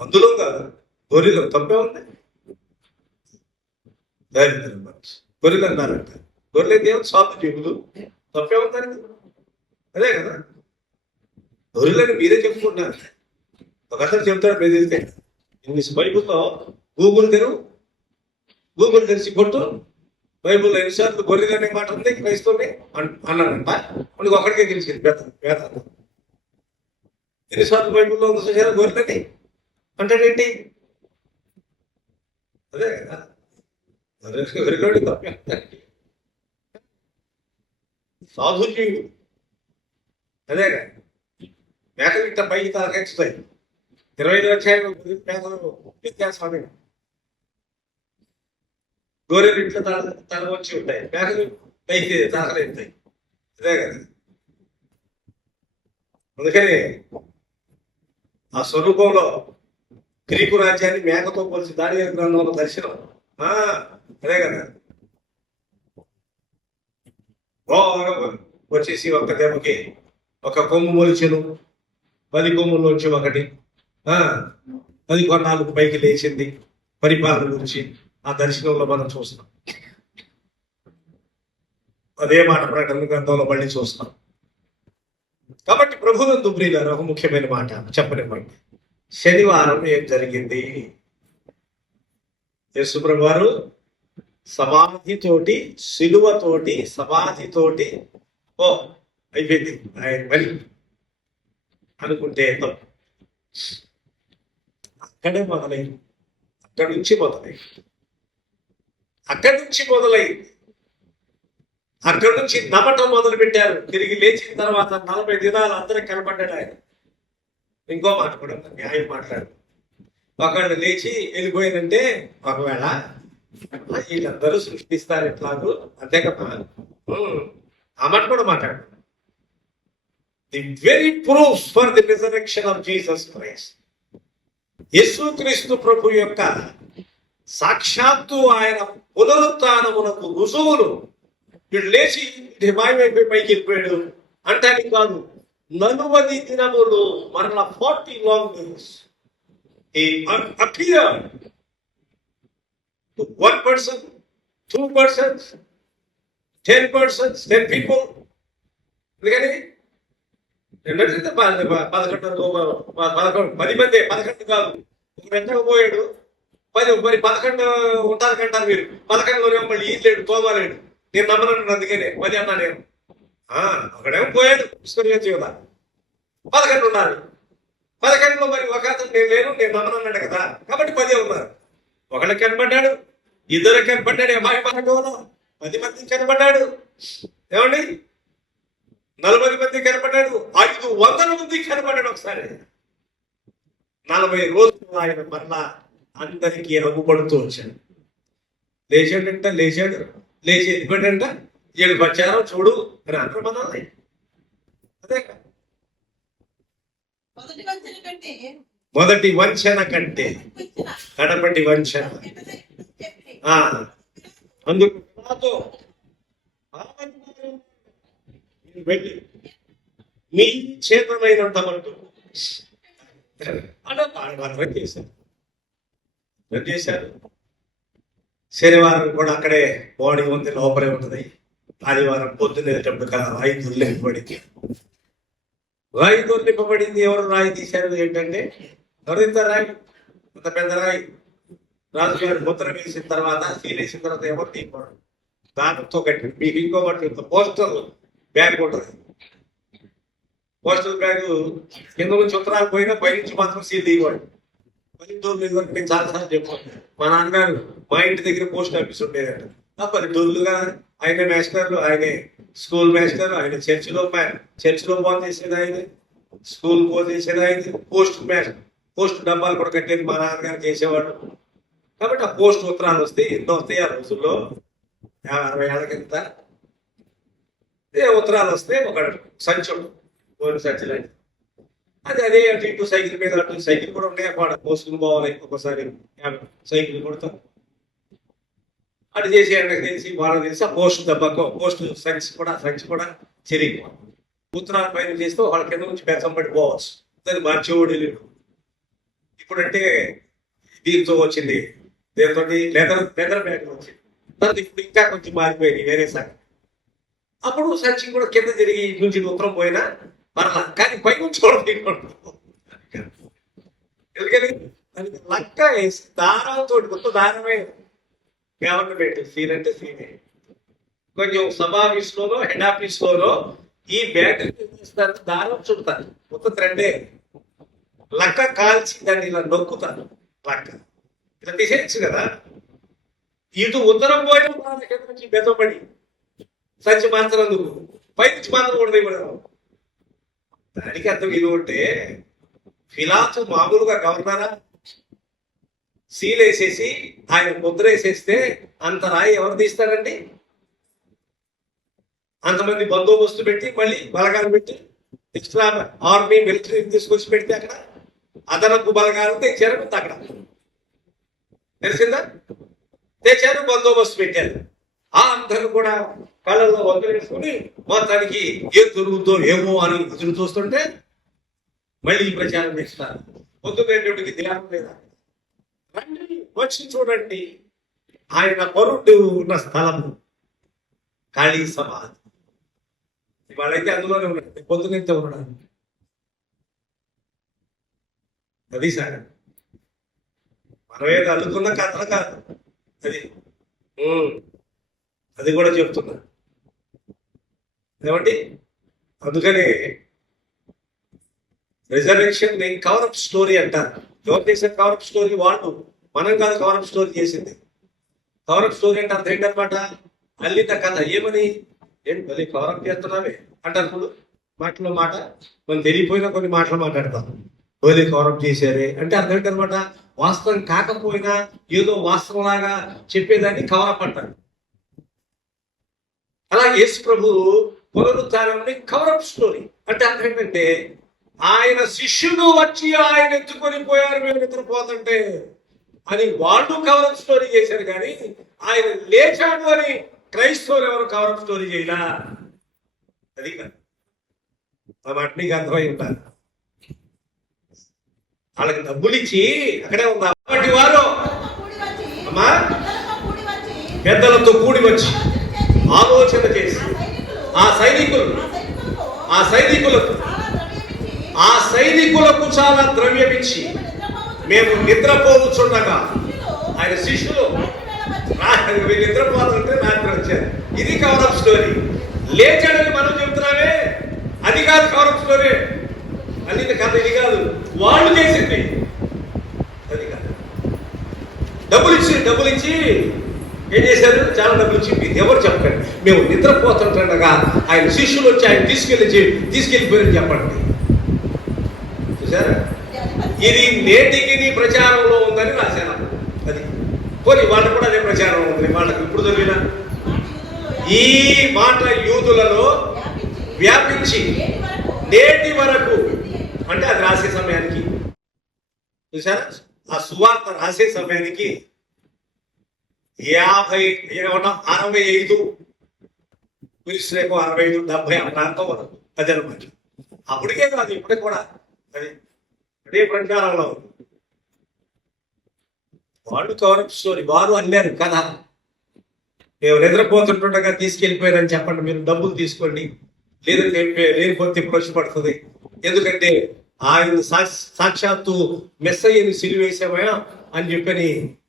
అందులో కాదు, గొర్రెలు తప్పే ఉంది. గొర్రెలు అన్నారంట, గొర్రెలైతే ఏమో స్వార్థ జీవులు, తప్పే ఉందని. అదే కదా, గొర్రెలని మీరే చెప్పుకుంటున్నారు. ఒక అతను చెప్తాడు, బెదిరితే ఇంగ్లీష్ బైబుల్లో గూగుల్ తెరిచి కొట్టు, బైబుల్లో ఎన్నిసార్లు గొర్రెలు అనే మాట ఉంది క్రైస్తవుని అన్నాడంట. మనకి ఒకడికే తెలిసింది వేద ఎన్నిసార్లు బైబుల్లో ఉంది చూసారా గొర్రెలని అంటాడేంటి? అదే కదా, గొర్రెలోడి తప్పే సాధుజీవుడు. అదేగా, మేకలు ఇట్లా పైకి తాకెచ్చుతాయి. 25 అధ్యాయంలో మేకలు వ్యత్యాసం. గొర్రెలు ఇట్లా తల వచ్చి ఉంటాయి, మేకలు పైకి తాకలేస్తాయి. అదే కదా. అందుకని ఆ స్వరూపంలో గ్రీకు రాజ్యాన్ని మేకతో పోల్చి దానియేలు గ్రంథంలో దర్శనం. అదే కదా, వచ్చేసి ఒక దెబ్బకి ఒక కొమ్ము మొలిచెను, 10 కొమ్ముల్లోంచి ఒకటి 10 కొన్నాళ్ళకు పైకి లేచింది. పరిపాలన గురించి ఆ దర్శనంలో మనం చూస్తున్నాం. అదే మాట ప్రకటన గ్రంథంలో మళ్ళీ చూస్తున్నాం. కాబట్టి ప్రభువునందు ప్రియులారా, ఒక ముఖ్యమైన మాట చెప్పనివ్వండి. శనివారం ఏం జరిగింది? యేసు ప్రభువు వారు సమాధితోటి, సిలువతోటి, సమాధితోటి అయిపోయింది ఆయన పని అనుకుంటే అక్కడే మొదలైంది. అక్కడి నుంచి మొదలైంది. అక్కడి నుంచి నమ్మటం మొదలు పెట్టారు. తిరిగి లేచిన తర్వాత 40 దినాలు అందరికి కనపడ్డాడు ఆయన. ఇంకో మాట కూడా న్యాయం మాట్లాడు. ఒకళ్ళు లేచి వెళ్ళిపోయిందంటే ఒకవేళ వీళ్ళందరూ సృష్టిస్తారు ఎట్లాగూ, అంతే కదా. ఆ మాట కూడా మాట్లాడు. The very proof for the resurrection of Jesus Christ. యేసుక్రీస్తు ప్రభు యొక్క సాక్షాత్తు ఆయన పునరుత్థానమునకు రుజువులు. వీడు లేచి మాయమైపోయి పైకి వెళ్ళిపోయాడు అంటానికి కాదు. 40 దినములు మరలా 40 long days he appeared to 1 person, 2 persons, 10 persons, 10 people. ఎందుకని 11 మంది, 11 కాదు. వెంటనే పోయాడు 10, మరి 11 ఉంటారు కంటారు మీరు. 11లో మళ్ళీ ఈలేడు, తోమాలేడు. నేను నమ్మను, అందుకనే 10 అన్నా నేను. ఒకడేమో పోయాడు విశ్వజీవితం కదా, 11 ఉన్నారు. 11లో మరి ఒక అతను నేను లేను, నేను నమ్మనన్నాడు కదా, కాబట్టి 10 ఉన్నారు. ఒకళ్ళకి కనపడ్డాడు, 2 కనపడ్డాడు. అమ్మాయి మార్గంలో 10 మంది కనపడ్డాడు. ఏమండి, 40 మంది కనపడ్డాడు, 500 మంది కనపడ్డాడు ఒకసారి. 40 రోజులు ఆయన మరలా అందరికీ రఘుపడుతూ వచ్చాడు. లేచాడంట, లేచాడు, లేచి ఎదిపాడంట, ఏడు ప్రచారం చూడు అని అందరూ మనల్ని. అదే మొదటి వంచన కంటే కడపటి వంచన. అందుకు నాతో వెళ్ళి మీ చేతనైనంత వరకు అంటే చేశారు. శనివారం కూడా అక్కడే బాడీ ఉంది, లోపలే ఉంటుంది. ఆదివారం పొద్దునేటప్పుడు కదా రాయి దుర్లింపబడింది. రాయి దుర్లింపబడింది. ఎవరు రాయి తీశారు ఏంటంటే, ఎవరైతే రాయి, అంత పెద్ద రాయి రాజుగారు ముద్ర వేసిన తర్వాత, సీల్ వేసిన తర్వాత ఎవరు తీయకూడదు. దానితో కట్టి మీకు ఇంకొకటి పోస్టల్ బ్యాగ్ ఉంటుంది. పోస్టల్ బ్యాగ్ కింద నుంచి ఉత్తరాలు పోయినా పైనుంచి మాత్రం సీల్ తీయకూడదు. పల్లెటూరు నేను చాలాసార్లు చెప్పాను. మా నాన్నగారు మా ఇంటి దగ్గర పోస్ట్ ఆఫీస్ ఉండేదంట. ఆ పల్లెటూరులుగా ఆయన మాస్టర్లు, ఆయనే స్కూల్ మాస్టర్, ఆయన చర్చిలో ఫోన్ చేసేది ఆయన, స్కూల్ ఫోన్ చేసేది ఆయన, పోస్ట్ డబ్బాలు కూడా కట్టేది మా నాన్నగారు చేసేవాడు. కాబట్టి ఆ పోస్ట్ ఉత్తరాలు వస్తే ఎన్నో వస్తాయి ఆ రోజుల్లో, 60 ఏళ్ళ కింద. ఉత్తరాలు వస్తే ఒక సంచుడు, ఫోన్ సంచులు. అదే అటు ఇటు సైకిల్ మీద, అటు సైకిల్ కూడా ఉండే అక్కడ పోసుకుని పోవాలి. ఒకసారి సైకిల్ కొడతాం. అటు చేసి ఎండకు తెలిసి వాళ్ళకి తెలిసి ఆ పోస్ట్ సంచి కూడా చెరిగి ఉత్తరాల పైన చేస్తే వాళ్ళ కింద నుంచి బెచ్చం పడిపోవచ్చు. దాన్ని మార్చేవాడు లేదు. ఇప్పుడంటే దీంతో వచ్చింది, దీంతో లెదర్ బ్యాగ్ వచ్చింది. తర్వాత ఇప్పుడు ఇంకా కొంచెం మారిపోయింది వేరే సార్. అప్పుడు సంచి కూడా కింద తిరిగి నుంచి ఉత్తరం పోయినా మరలా, కానీ పై నుంచి ఎందుకని దానికి లక్క వేసి దారంతో కొత్త దారమే గవర్నమెంట్ సీన్ అంటే సీనే. కొంచెం సబ్ ఆఫీస్ లోనో హెడ్ ఆఫీస్ లోనో ఈ బ్యాటరీ చేస్తారు, దారం చుడతారు, కొత్త థ్రెడ్డే. లక్క కాల్చి దాన్ని ఇలా నొక్కుతాను. లక్క ఇలా తీసేయచ్చు కదా. ఇటు ఉత్తరం పోయిన నుంచి బెత్తపడి సంచి మార్చనందుకు పై నుంచి మార్చకూడదు. కూడా దానికి అర్థం ఇది ఉంటే, ఫిలాతు మామూలుగా గవర్నరా సీల్ వేసేసి ఆయన ముద్ర వేసేస్తే అంత రాయి ఎవరు తీస్తారండి? అంతమంది బందోబస్తు పెట్టి, మళ్ళీ బలగాలు పెట్టి, ఎక్స్ట్రా ఆర్మీ మిలిటరీ తీసుకొచ్చి పెడితే అక్కడ అదనపు బలగాలు తెచ్చారు. అక్కడ తెలిసిందా? తెచ్చారు, బందోబస్తు పెట్టారు. అందరూ కూడా కళ్ళల్లో వదిలేసుకుని మొత్తానికి ఏం దొరుకుతుందో ఏమో అని ఎదురు చూస్తుంటే మళ్ళీ ఈ ప్రచారం చేస్తారు. పొద్దునేటికి ధ్యానం లేదా? రండి వచ్చి చూడండి, ఆయన పరుడు ఉన్న స్థలము ఖాళీ సమాధి. ఇవాళైతే అందులోనే ఉన్నాడు, పొద్దునైతే ఉన్నాడు. అది సార్ మనమేది అనుకున్న కథలు కాదు అది కూడా చెప్తున్నా. ఏమండి, అందుకనే రిజర్వేషన్ కవరప్ స్టోరీ అంటారు. ఎవరు చేసిన కవరప్ స్టోరీ? వాళ్ళు, మనం కాదు కవరప్ స్టోరీ చేసింది. కవరప్ స్టోరీ అంటే అర్థం ఏంటనమాట? అల్లిన కథ. ఏమని? ఏంటి మళ్ళీ కవరప్ చేస్తున్నావే అంటారు. ఇప్పుడు మాటలో మాట మనం తెలియపోయినా కొన్ని మాటలు మాట్లాడతాం. మళ్ళీ కవరప్ చేశారే అంటే అర్థం ఏంటనమాట? వాస్తవం కాకపోయినా ఏదో వాస్తవంలాగా చెప్పేదాన్ని కవరప్ అంటారు. అలా యేసు ప్రభు పునరుద్ధానాన్ని కవరప్ స్టోరీ అంటే అర్థం ఏంటంటే, ఆయన శిష్యులు వచ్చి ఆయన ఎత్తుకొని పోయారు మేము నిద్రపోతుంటే అని వాళ్ళు కవరప్ స్టోరీ చేశారు. కానీ ఆయన లేచాడు అని క్రైస్తవులు ఎవరు కవరప్ స్టోరీ చేయలా. అది కాదు, ఆ మాట నీకు అర్థమై ఉంటారు. వాళ్ళకి డబ్బులు ఇచ్చి అక్కడే ఉన్నా కాబట్టి వారు అమ్మా పెద్దలతో కూడి వచ్చి ఆలోచన చేసి ఆ సైనికులకు చాలా ద్రవ్యం ఇచ్చి మేము నిద్రపోవచ్చుండగా ఆయన శిష్యులు నిద్రపోతుంటే రాత్రి వచ్చారు. ఇది కవరప్ స్టోరీ. లేచాడని మనం చెబుతున్నామే, అది కాదు కవరప్ స్టోరీ. అది కథ ఇది కాదు, వాళ్ళు చేసింది. అది కాదు. డబ్బులు ఇచ్చి ఏం చేశారు? చాలా డబ్బులు ఇచ్చి ఎవరు చెప్పండి, మేము నిద్రపోతుండగా ఆయన శిష్యులు వచ్చి ఆయన తీసుకెళ్ళిపోయారని చెప్పండి. చూసారా? ఇది నేటికి నీ ప్రచారంలో ఉందని రాశాను. అది పోనీ వాళ్ళకు కూడా అదే ప్రచారం ఉంది. వాళ్ళకి ఇప్పుడు దొరికిన ఈ మాట యూదులలో వ్యాపించి నేటి వరకు, అంటే అది రాసే సమయానికి చూసారా, ఆ సువార్త రాసే సమయానికి 65 క్రీస్తుకు 65, 70 ఆ ప్రాంతం వరకు అదనమాట. అప్పటికే కాదు, ఇప్పటికి కూడా అది అదే ప్రచారంలో ఉంది. వాళ్ళు కవరప్ స్టోరీ, వారు అన్నారు కదా, మేము నిద్రపోతుంటుండగా తీసుకెళ్ళిపోయారని చెప్పండి, మీరు డబ్బులు తీసుకోండి, లేదంటే లేనిపోతే ప్రశ్నపడుతుంది. ఎందుకంటే ఆయన సాక్షాత్తు మెస్సయ్యని సిలువేసామా అని చెప్పని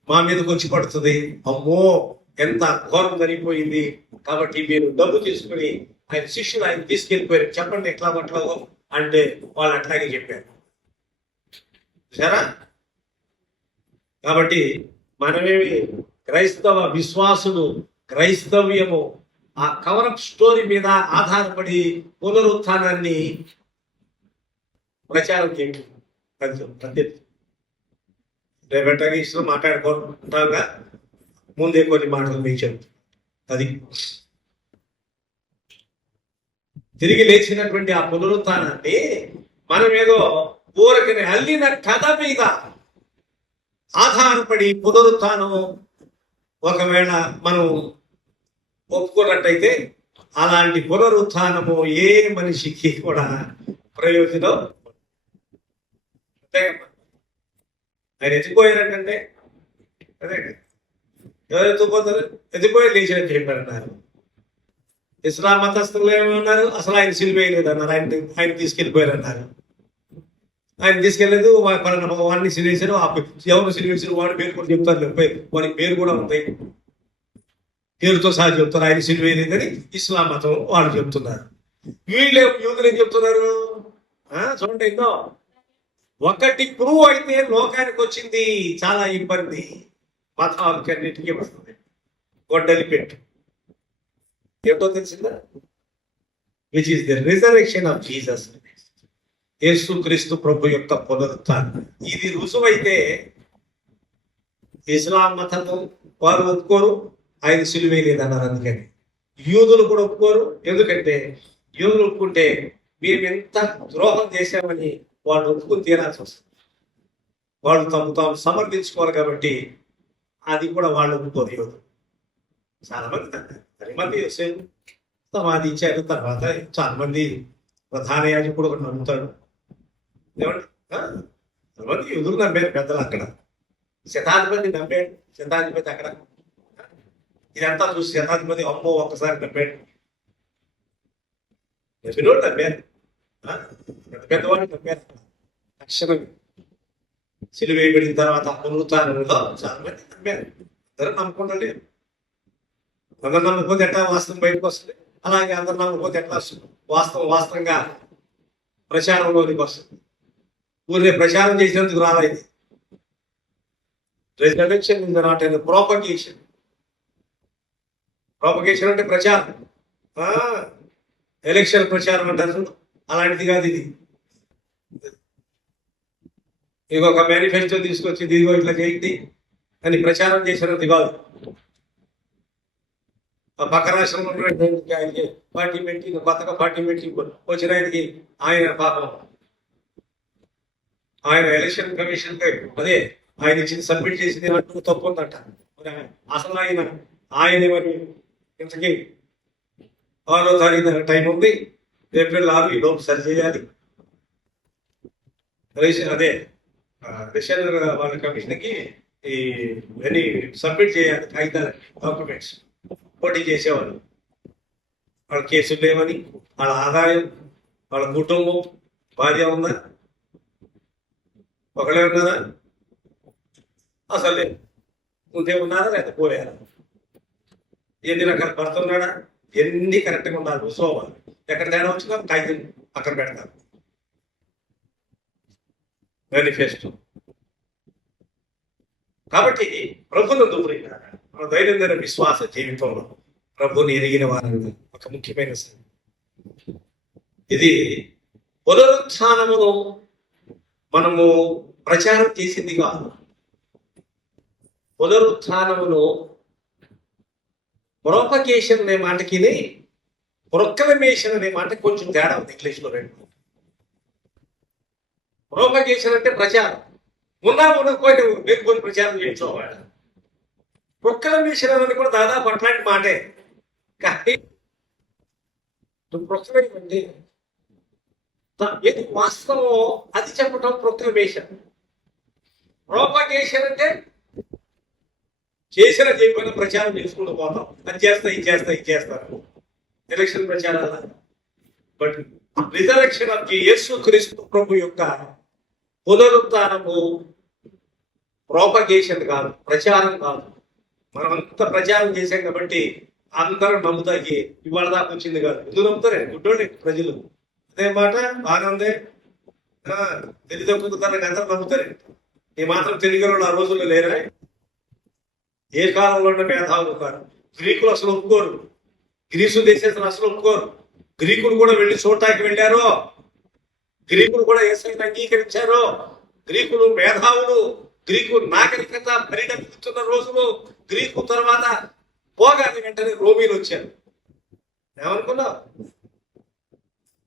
మా మీదకి వచ్చి పడుతుంది. అమ్మో ఎంత ఘోరం జరిగిపోయింది, కాబట్టి మీరు డబ్బు తీసుకుని ఆయన శిష్యులు ఆయన తీసుకెళ్ళిపోయారు, చెప్పండి ఎట్లా పట్లాగో అంటే వాళ్ళు అట్లాగే చెప్పారు. సరే, కాబట్టి మనమేమి క్రైస్తవ విశ్వాసులు, క్రైస్తవ్యము ఆ కవరప్ స్టోరీ మీద ఆధారపడి పునరుత్థానాన్ని ప్రచారం చేయండి. రేపటి ఇష్టం మాట్లాడుకుంటాగా ముందే కొన్ని మాటలు మీకు చెప్తాను. అది తిరిగి లేచినటువంటి ఆ పునరుత్థానాన్ని మనం ఏదో ఊరకని అల్లిన కథ మీద ఆధారపడి పునరుత్థానం ఒకవేళ మనం ఒప్పుకున్నట్టయితే అలాంటి పునరుత్థానము ఏ మనిషికి కూడా ప్రయోజనం. ఆయన ఎత్తిపోయారంటే అదే, ఎవరు ఎత్తుకుపోతారు? ఎత్తిపోయి లేచినట్టు చెప్పారన్నారు. ఇస్లాం మతస్థులు ఏమన్నారు? అసలు ఆయన సిలివేయలేదు అన్నారు, ఆయన తీసుకెళ్ళిపోయారన్నారు. ఆయన తీసుకెళ్ళలేదు, వాడిని సిలివేశారు. ఎవరు సిలివేశారు వాడి పేరు కూడా చెప్తారు, వాడి పేరు కూడా ఉంది, పేరుతో సహా చెప్తారు. ఆయన సిలివేయలేదని ఇస్లాం మతం వాళ్ళు చెప్తున్నారు. వీళ్ళే యూదులు ఏం చెప్తున్నారు? చూడండి, ఇందో ఒకటి ప్రూవ్ అయితే లోకానికి వచ్చింది చాలా ఇబ్బంది, మతాలకి అన్నిటికీ వస్తుంది. గొడ్డలి పెట్టు ఏమిటో తెలిసిందా? Which is the reservation of Jesus, యేసు క్రీస్తు ప్రభు యొక్క పునరుత్థానం. ఇది రుజువైతే ఇస్లాం మతము వారు ఒప్పుకోరు, ఆయన సిలువేయలేదన్నారు. అందుకని యూదులు కూడా ఒప్పుకోరు. ఎందుకంటే యూదులు ఒప్పుకుంటే మేము ఎంత ద్రోహం చేశామని వాళ్ళు ఒప్పుకుని తీరాల్సి వస్తుంది. వాళ్ళు తాము సమర్థించుకోవాలి కాబట్టి అది కూడా వాళ్ళు ఒప్పుకోరు యూదులు. చాలా మంది 10 మంది సమాధి ఇచ్చారు. తర్వాత చాలా మంది ప్రధాన యాజకుడు ఒకటి నమ్ముతాడు. ఏమంటే కొంతమంది యూదులు నమ్మారు పెద్దలు. అక్కడ శతాధిపతి నమ్మాడు, శతాధిపతి అక్కడ ఇదంతా చూసి శతాధిపతి అమ్మో ఒక్కసారి నమ్మాడు. నమ్మినోడు నమ్మారు, పెద్దవాళ్ళు నమ్మారు. తక్షణం సిలువేయబడిన తర్వాత పునరుత్థానంలో చాలా మంది నమ్మారు. అందరూ నమ్మకుండా లేరు. అందరు నమ్మకపోతే ఎట్లా వాస్తవం బయటకు వస్తుంది, అలాగే అందరు నమ్మకపోతే ఎట్లా వాస్తవంగా ప్రచారంలోనికి వస్తుంది. ఊరిని ప్రచారం చేసినందుకు రాలేదు. Resurrection in the not and propagation. Propagation అంటే ప్రచారం, ఎలక్షన్ ప్రచారం అంటారు, అలాంటిది కాదు ఇది. ఇంకొక మేనిఫెస్టో తీసుకొచ్చి ఇదిగో ఇట్లా చేయండి అని ప్రచారం చేసినది కాదు. ఆ పక్క రాష్ట్రంలో ఆయనకి పార్టీ పెట్టి కొత్తగా పార్టీ పెట్టి వచ్చిన ఆయనకి ఆయన పాపం ఆయన ఎలక్షన్ కమిషన్ అదే ఆయన ఇచ్చింది సబ్మిట్ చేసింది అంటూ తప్పు ఉందంట. అసలు ఆయన మరి ఇంతకీ 6వ తారీఖు టైం ఉంది, ఏప్రిల్ 6 ఈ లోపు సరి చేయాలి. అదే రేషన్ వాళ్ళ కమిషన్కి ఇవన్నీ సబ్మిట్ చేయాలి, కాగితాలు, డాక్యుమెంట్స్. పోటీ చేసేవాళ్ళు వాళ్ళ కేసులు లేవని, వాళ్ళ ఆదాయం, వాళ్ళ కుటుంబం, భార్య ఉందా, ఒకళ్ళే ఉన్నారా, అసలు ముందే ఉన్నారా లేదా పోయారా, ఎన్ని రకాల భర్త ఉన్నాడా, ఎన్ని కరెక్ట్గా ఉండాలి, చూసుకోవాలి. ఎక్కడ తేడా వచ్చినా కాగితం పక్కన పెడతారు. మేనిఫెస్టో. కాబట్టి ప్రభుత్వం మన దైనందిన విశ్వాస జీవితంలో ప్రభుని ఎరిగిన వారిని ఒక ముఖ్యమైన ఇది పునరుత్థానమును మనము ప్రచారం చేసింది కాదు. పునరుత్థానమును ప్రొపగేషన్ అనే మాటకి ప్రొక్లమేషన్ అనే మాటకి కొంచెం తేడా ఉంది ఇంగ్లీష్లో. రెండు ప్రొపగేషన్ అంటే ప్రచారం, ఉండకపోయి వేరుకొని ప్రచారం చేయించుకోవాలి. ప్రొక్లమేషన్ అనేది కూడా దాదాపు అట్లాంటి మాటే. కానీ ప్రొక్లమేషన్ అంటే ఏది వాస్తవమో అది చెప్పటం ప్రొక్లమేషన్. ప్రొపగేషన్ అంటే చేసిన చేయకుండా ప్రచారం చేసుకుంటూ పోతాం. అది చేస్తా, ఇది చేస్తా, ఇది చేస్తారు ఎలక్షన్ ప్రచారాల. బట్ రిజరెక్షన్ ఆఫ్ యేసు క్రీస్తు ప్రభు యొక్క పునరుత్థానము ప్రోపగేషన్ కాదు, ప్రచారం కాదు. మనం అంత ప్రచారం చేశాం కాబట్టి అందరూ నమ్ముతాకి ఇవాళ దాకా వచ్చింది కాదు. ఎందుకు నమ్ముతారే? గుడ్డోడే ప్రజలు. అదే మాట బాగానే తెలియదొక్కుతారని అందరూ నమ్ముతారే. ఈ మాత్రం తెలియని వాళ్ళు ఆ రోజుల్లో లేరా? ఏ కాలంలో ఉన్న మేధావులు ఉన్నారు. గ్రీకులు అసలు ఒప్పుకోరు, గ్రీసు దేశస్తులు అసలు ఒప్పుకోరు. గ్రీకులు కూడా వెళ్ళి చూడటానికి వెళ్ళారు, గ్రీకులు కూడా యేసుని అంగీకరించారు. గ్రీకులు మేధావులు, గ్రీకు నాగరికత పరిణమిస్తున్న రోజులు. గ్రీకు తర్వాత పోగానే వెంటనే రోమీలు వచ్చారు. ఏమనుకున్నా?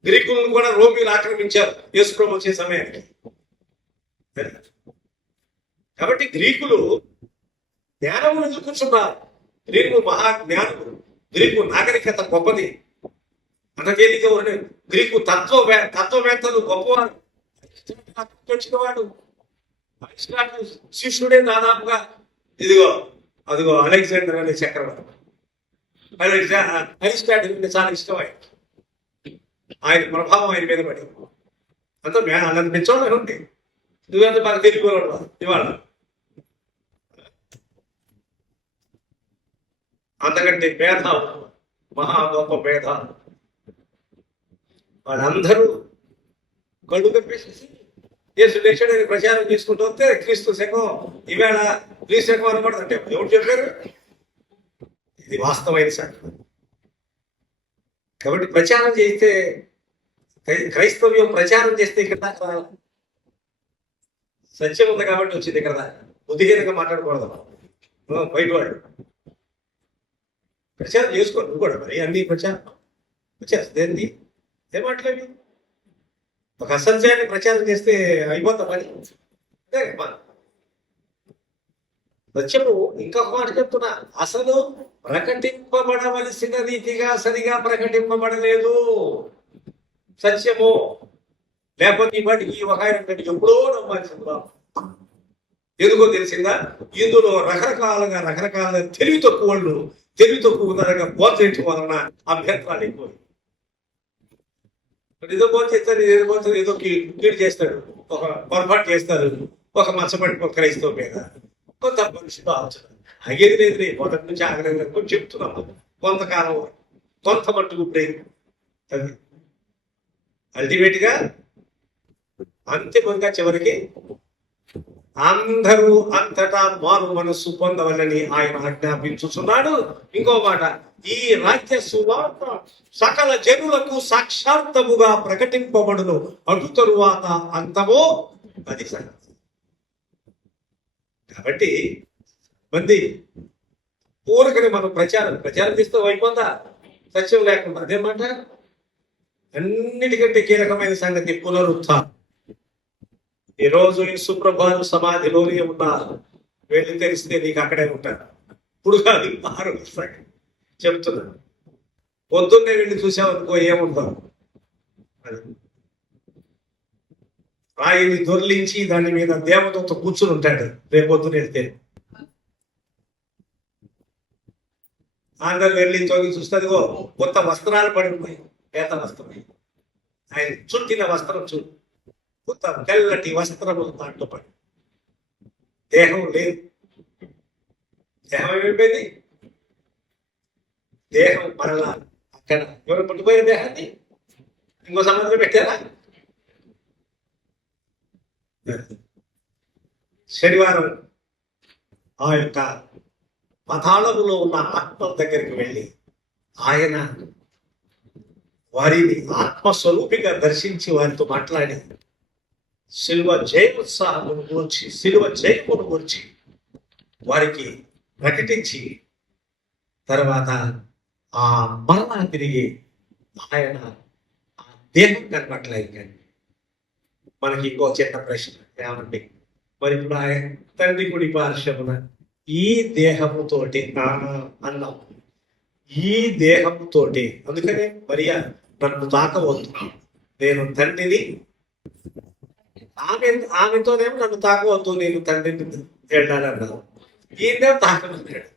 గ్రీకులను కూడా రోమీలు ఆక్రమించారు యేసు ప్రభు వచ్చే సమయానికి. కాబట్టి గ్రీకులు జ్ఞానమును ఎదుర్కొంటున్నారు. గ్రీకు మహాజ్ఞానులు, గ్రీకు నాగరికత గొప్పది. అంతకేదిగా గ్రీకు తత్వవేత్తలు గొప్పవాడు. వచ్చినవాడు శిష్యుడే దాదాపుగా అదిగో అలెగ్జాండర్ అనే చక్రవర్తి. అరిస్టాటిల్ అంటే చాలా ఇష్టం ఆయన ప్రభావం ఆయన మీద పడి అంత అలాంటి పెంచోళ్ళు ఉంటే నువ్వెంత బాగా తెలియకోవాడు ఇవాళ. అంతకంటే భేదాలు, మహా గొప్ప భేదాలు. వాళ్ళందరూ కళ్ళు కప్పేసేసి యేసు లేచాడని ప్రచారం చేసుకుంటూ వస్తే క్రీస్తు శకం ఈవేళ క్రీస్తు శకం అనబడుతుంటే ఎవరు చెప్పారు? ఇది వాస్తవమైన సంగతి. కాబట్టి ప్రచారం చేస్తే క్రైస్తవ్యం ప్రచారం చేస్తే ఇక్కడ సత్యం ఉంది కాబట్టి వచ్చింది. ఇక్కడ బుద్ధిహీనంగా మాట్లాడకూడదు. బయట వాడు ప్రచారం చేసుకోండి. నువ్వు కూడా మరి అన్ని ప్రచారం చేస్తుంది. ఏం మాట్లాడి ఒక అసత్యాన్ని ప్రచారం చేస్తే అయిపోతాం పని. సత్యము ఇంకొక మాట చెప్తున్నా, అసలు ప్రకటింపబడవలసిన రీతిగా సరిగా ప్రకటింపబడలేదు సత్యము. లేకపోతే ఈ వాటికి ఒక ఆయన ఎప్పుడో నమ్మాల్సిందా? ఎందుకో తెలిసిందా? ఇందులో రకరకాల తెలివి తక్కువ వాళ్ళు, తెలివి తక్కువ ధరగా ప్రోత్సహించడం వలన అభ్యంతరాలు ఎక్కువ. ఏదో ప్రోత్సహిస్తారు, ఏదో పోతే ఏదో కీడు చేస్తాడు, ఒక పొరపాటు చేస్తారు, ఒక మచ్చపడి క్రైస్తవ మీద కొంత మనుషులు ఆలోచన అగేది లేదు. మొదటి నుంచి ఆగ్రహంగా చెప్తున్నాము. కొంతకాలం కొంత మట్టుకు బ్రెయిన్ అది అల్టిమేట్ గా అంతిమంగా చివరికి అందరూ అంతటా మారు మనస్సు పొందవలని ఆయన ఆజ్ఞాపించుతున్నాడు. ఇంకో మాట, ఈ రాజ్య సువార్త సకల జనులకు సాక్షాత్తముగా ప్రకటింపబడును, అటు తరువాత అంతమో అది సంగతి. కాబట్టి మంది పూరకని మనం ప్రచారం చేస్తూ అయిపోతా సత్యం లేకుండా. అదేమాట అన్నిటికంటే కీలకమైన సంగతి పునరుత్థానం. ఈరోజు సుప్రభాతం సమాధిలోనే ఉన్నారు. వెళ్ళి తెలిస్తే నీకు అక్కడే ఉంటారు. ఇప్పుడు కాదు, 6 చెప్తున్నాను. పొద్దున్నే వెళ్ళి చూసామనుకో ఏముందో రాయిని దొర్లించి దాని మీద దేవతతో కూర్చుని ఉంటాడు. రేపు పొద్దున వెళ్తే అందరు వెళ్ళి తోగి చూస్తుంది, కొత్త వస్త్రాలు పడి ఉన్నాయి, పేద వస్త్రం. ఆయన చుట్టిన వస్త్రం చూడు, కొత్త తెల్లటి వస్త్రము దాంట్లో పడి. దేహం లేదు. దేహం ఏమైపోయింది? దేహం మరలా అక్కడ ఎవరు పట్టుపోయిన దేహాన్ని ఇంకో సంబంధం పెట్టారా? శనివారం ఆ యొక్క పతాళములో ఉన్న ఆత్మ దగ్గరికి వెళ్ళి ఆయన వారిని ఆత్మస్వరూపిగా దర్శించి వారితో మాట్లాడి శిలువ జయోత్సాహమును గురించి, శిలువ జయమును గురించి వారికి ప్రకటించి తర్వాత ఆ మరలా తిరిగి ఆయన ఆ దేహం కనపట్లేదు. మనకి ఇంకో చిన్న ప్రశ్న ఏమండి, మరి ఇప్పుడు ఆయన తండ్రి కుడి పార్శ్వమున ఈ దేహముతోటి అన్నాం, ఈ దేహంతోటి, అందుకనే మరియా నన్ను తాకవద్దు, నేను తండ్రిని, ఆమెతోనేమో నన్ను తాకవద్దు, నేను తండ్రిని వెళ్ళాలన్నాను, ఈయనే తాకమన్నాడు.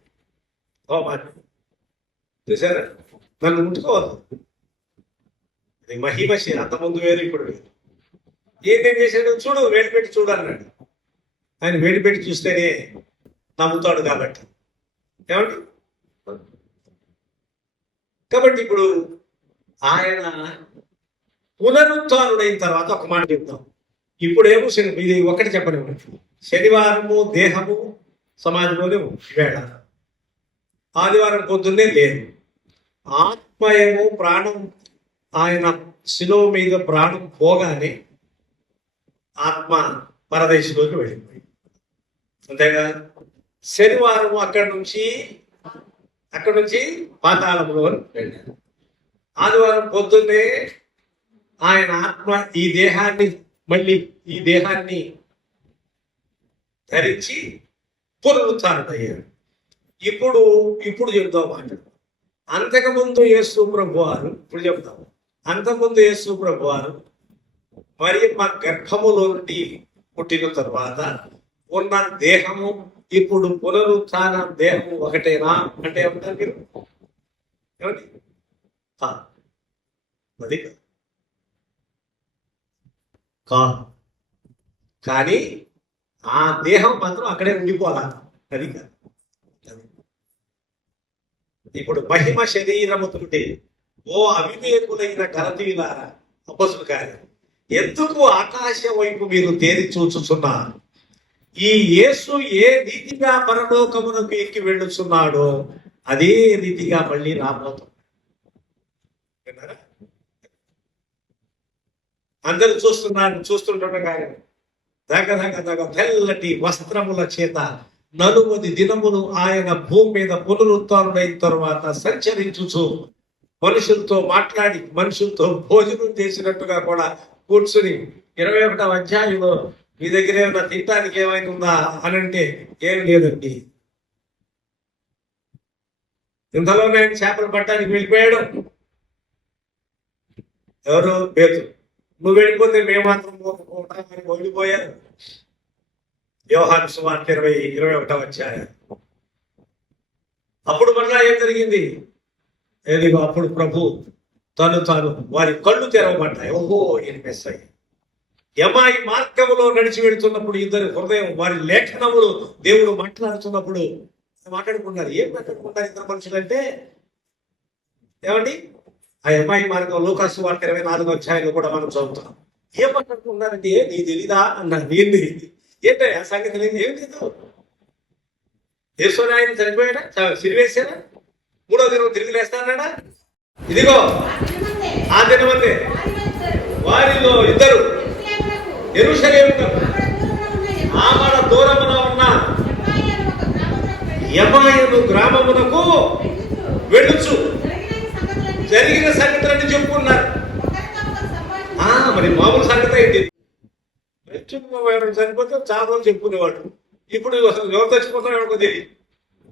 చూసారా, నన్ను ముట్టుకోవద్దు, ఇది మహిమశి, అంత ముందు వేరు ఇప్పుడు వేరు. ఏం చేశాడు, చూడు వేడి పెట్టి చూడు అన్నాడు. ఆయన వేడి పెట్టి చూస్తేనే నమ్ముతాడు కాబట్టి. ఏమండి, కాబట్టి ఇప్పుడు ఆయన పునరుత్థానుడైన తర్వాత ఒక మాట చెప్తాం. ఇప్పుడేమో ఇది ఒకటి చెప్పనివ్వండి, శనివారము దేహము సమాధిలోనే వేళ, ఆదివారం పొద్దున్నే లేదు, ఆత్మయము ప్రాణం ఆయన శిలువ మీద ప్రాణం పోగానే ఆత్మ పరదేశంలోకి వెళ్ళిపోయింది. అంతేగా, శనివారం అక్కడి నుంచి పాతాళంలో వెళ్ళారు. ఆదివారం పొద్దున్నే ఆయన ఆత్మ ఈ దేహాన్ని ధరించి పునరుత్థానుడయ్యాడు. ఇప్పుడు చెప్తాం మాట. అంతకుముందు యేసు ప్రభువారు, ఇప్పుడు చెప్తాం, అంతకుముందు యేసు ప్రభువారు మరియమ్మ గర్భములో నుండి పుట్టిన తర్వాత ఉన్న దేహము ఇప్పుడు పునరుత్థాన దేహము ఒకటేనా అంటే ఏమంటారు మీరు? ఏమండి, అది కాదు, కానీ ఆ దేహం మాత్రం అక్కడే ఉండిపోవాలి. అది కాదు. ఇప్పుడు మహిమ శరీరముతోటి ఓ అవివేకులైన గలతీయులారా, అపొస్తలుల కార్యం, ఎందుకు ఆకాశం వైపు మీరు తేరి చూచుచున్నారు? ఈ యేసు ఏ రీతిగా పరలోకమునకు ఎక్కి వెళ్ళుచున్నాడో అదే రీతిగా మళ్ళీ రాబోతున్నాడు. అందరూ చూస్తుండగా దగ్గర తెల్లటి వస్త్రముల చేత 40 దినములు ఆయన భూమి మీద పునరుత్థానుడైన తర్వాత సంచరించుచు మనుషులతో మాట్లాడి మనుషులతో భోజనం చేసినట్టుగా కూడా కూర్చుని 21వ అధ్యాయంలో మీ దగ్గర ఏమైనా తినడానికి ఏమైనా ఉందా అని అంటే ఏం లేదండి. ఇంతలోనే ఆయన చేపలు పట్టడానికి వెళ్ళిపోయాడు. ఎవరు? పేతురు. నువ్వు వెళ్ళిపోతే మేము మాత్రం వెళ్ళిపోయారు. యోహాను సువార్త 21వ అధ్యాయం. అప్పుడు మళ్ళా ఏం జరిగింది? ఏదిగో అప్పుడు ప్రభు తాను వారి కళ్ళు తెరవబడ్డాయి. ఓహో, ఈయన మెస్సయ్య. యమాయి మార్గములో నడిచి వెళుతున్నప్పుడు ఇద్దరు హృదయం, వారి లేఖనములు దేవుడు మాట్లాడుతున్నప్పుడు మాట్లాడుకున్నారు. ఏం మాట్లాడుకుంటారు ఇద్దరు మనుషులు అంటే? ఏమండి, ఆ యమాయి మార్గం లూకాసు వార్త 24వ అధ్యాయంలో కూడా మనం చదువుతున్నాం. ఏం మాట్లాడుకుంటున్నారంటే, నీ తెలీదా అన్నారు. ఏంటో ఆ సంగతి లేదు, ఏం లేదు. యేసు ఆయన చనిపోయాడా, సిరివేసాడా, 3వ దినం తిరిగి లేస్తాడా? ఇదిగో ఆ దినమందే వారిలో ఇద్దరు యెరూషలేముకు ఆమడ దూరమున ఉన్న యమాయను గ్రామమునకు వెళ్ళుచు జరిగిన సంగతులన్నీ చెప్పుకున్నారు. మరి మామూలు సంగతి ఏంటి? చనిపోతే చాలా రోజులు చెప్పుకునేవాడు. ఇప్పుడు ఎవరు చచ్చిపోతారో ఎవరికో తెలియదు.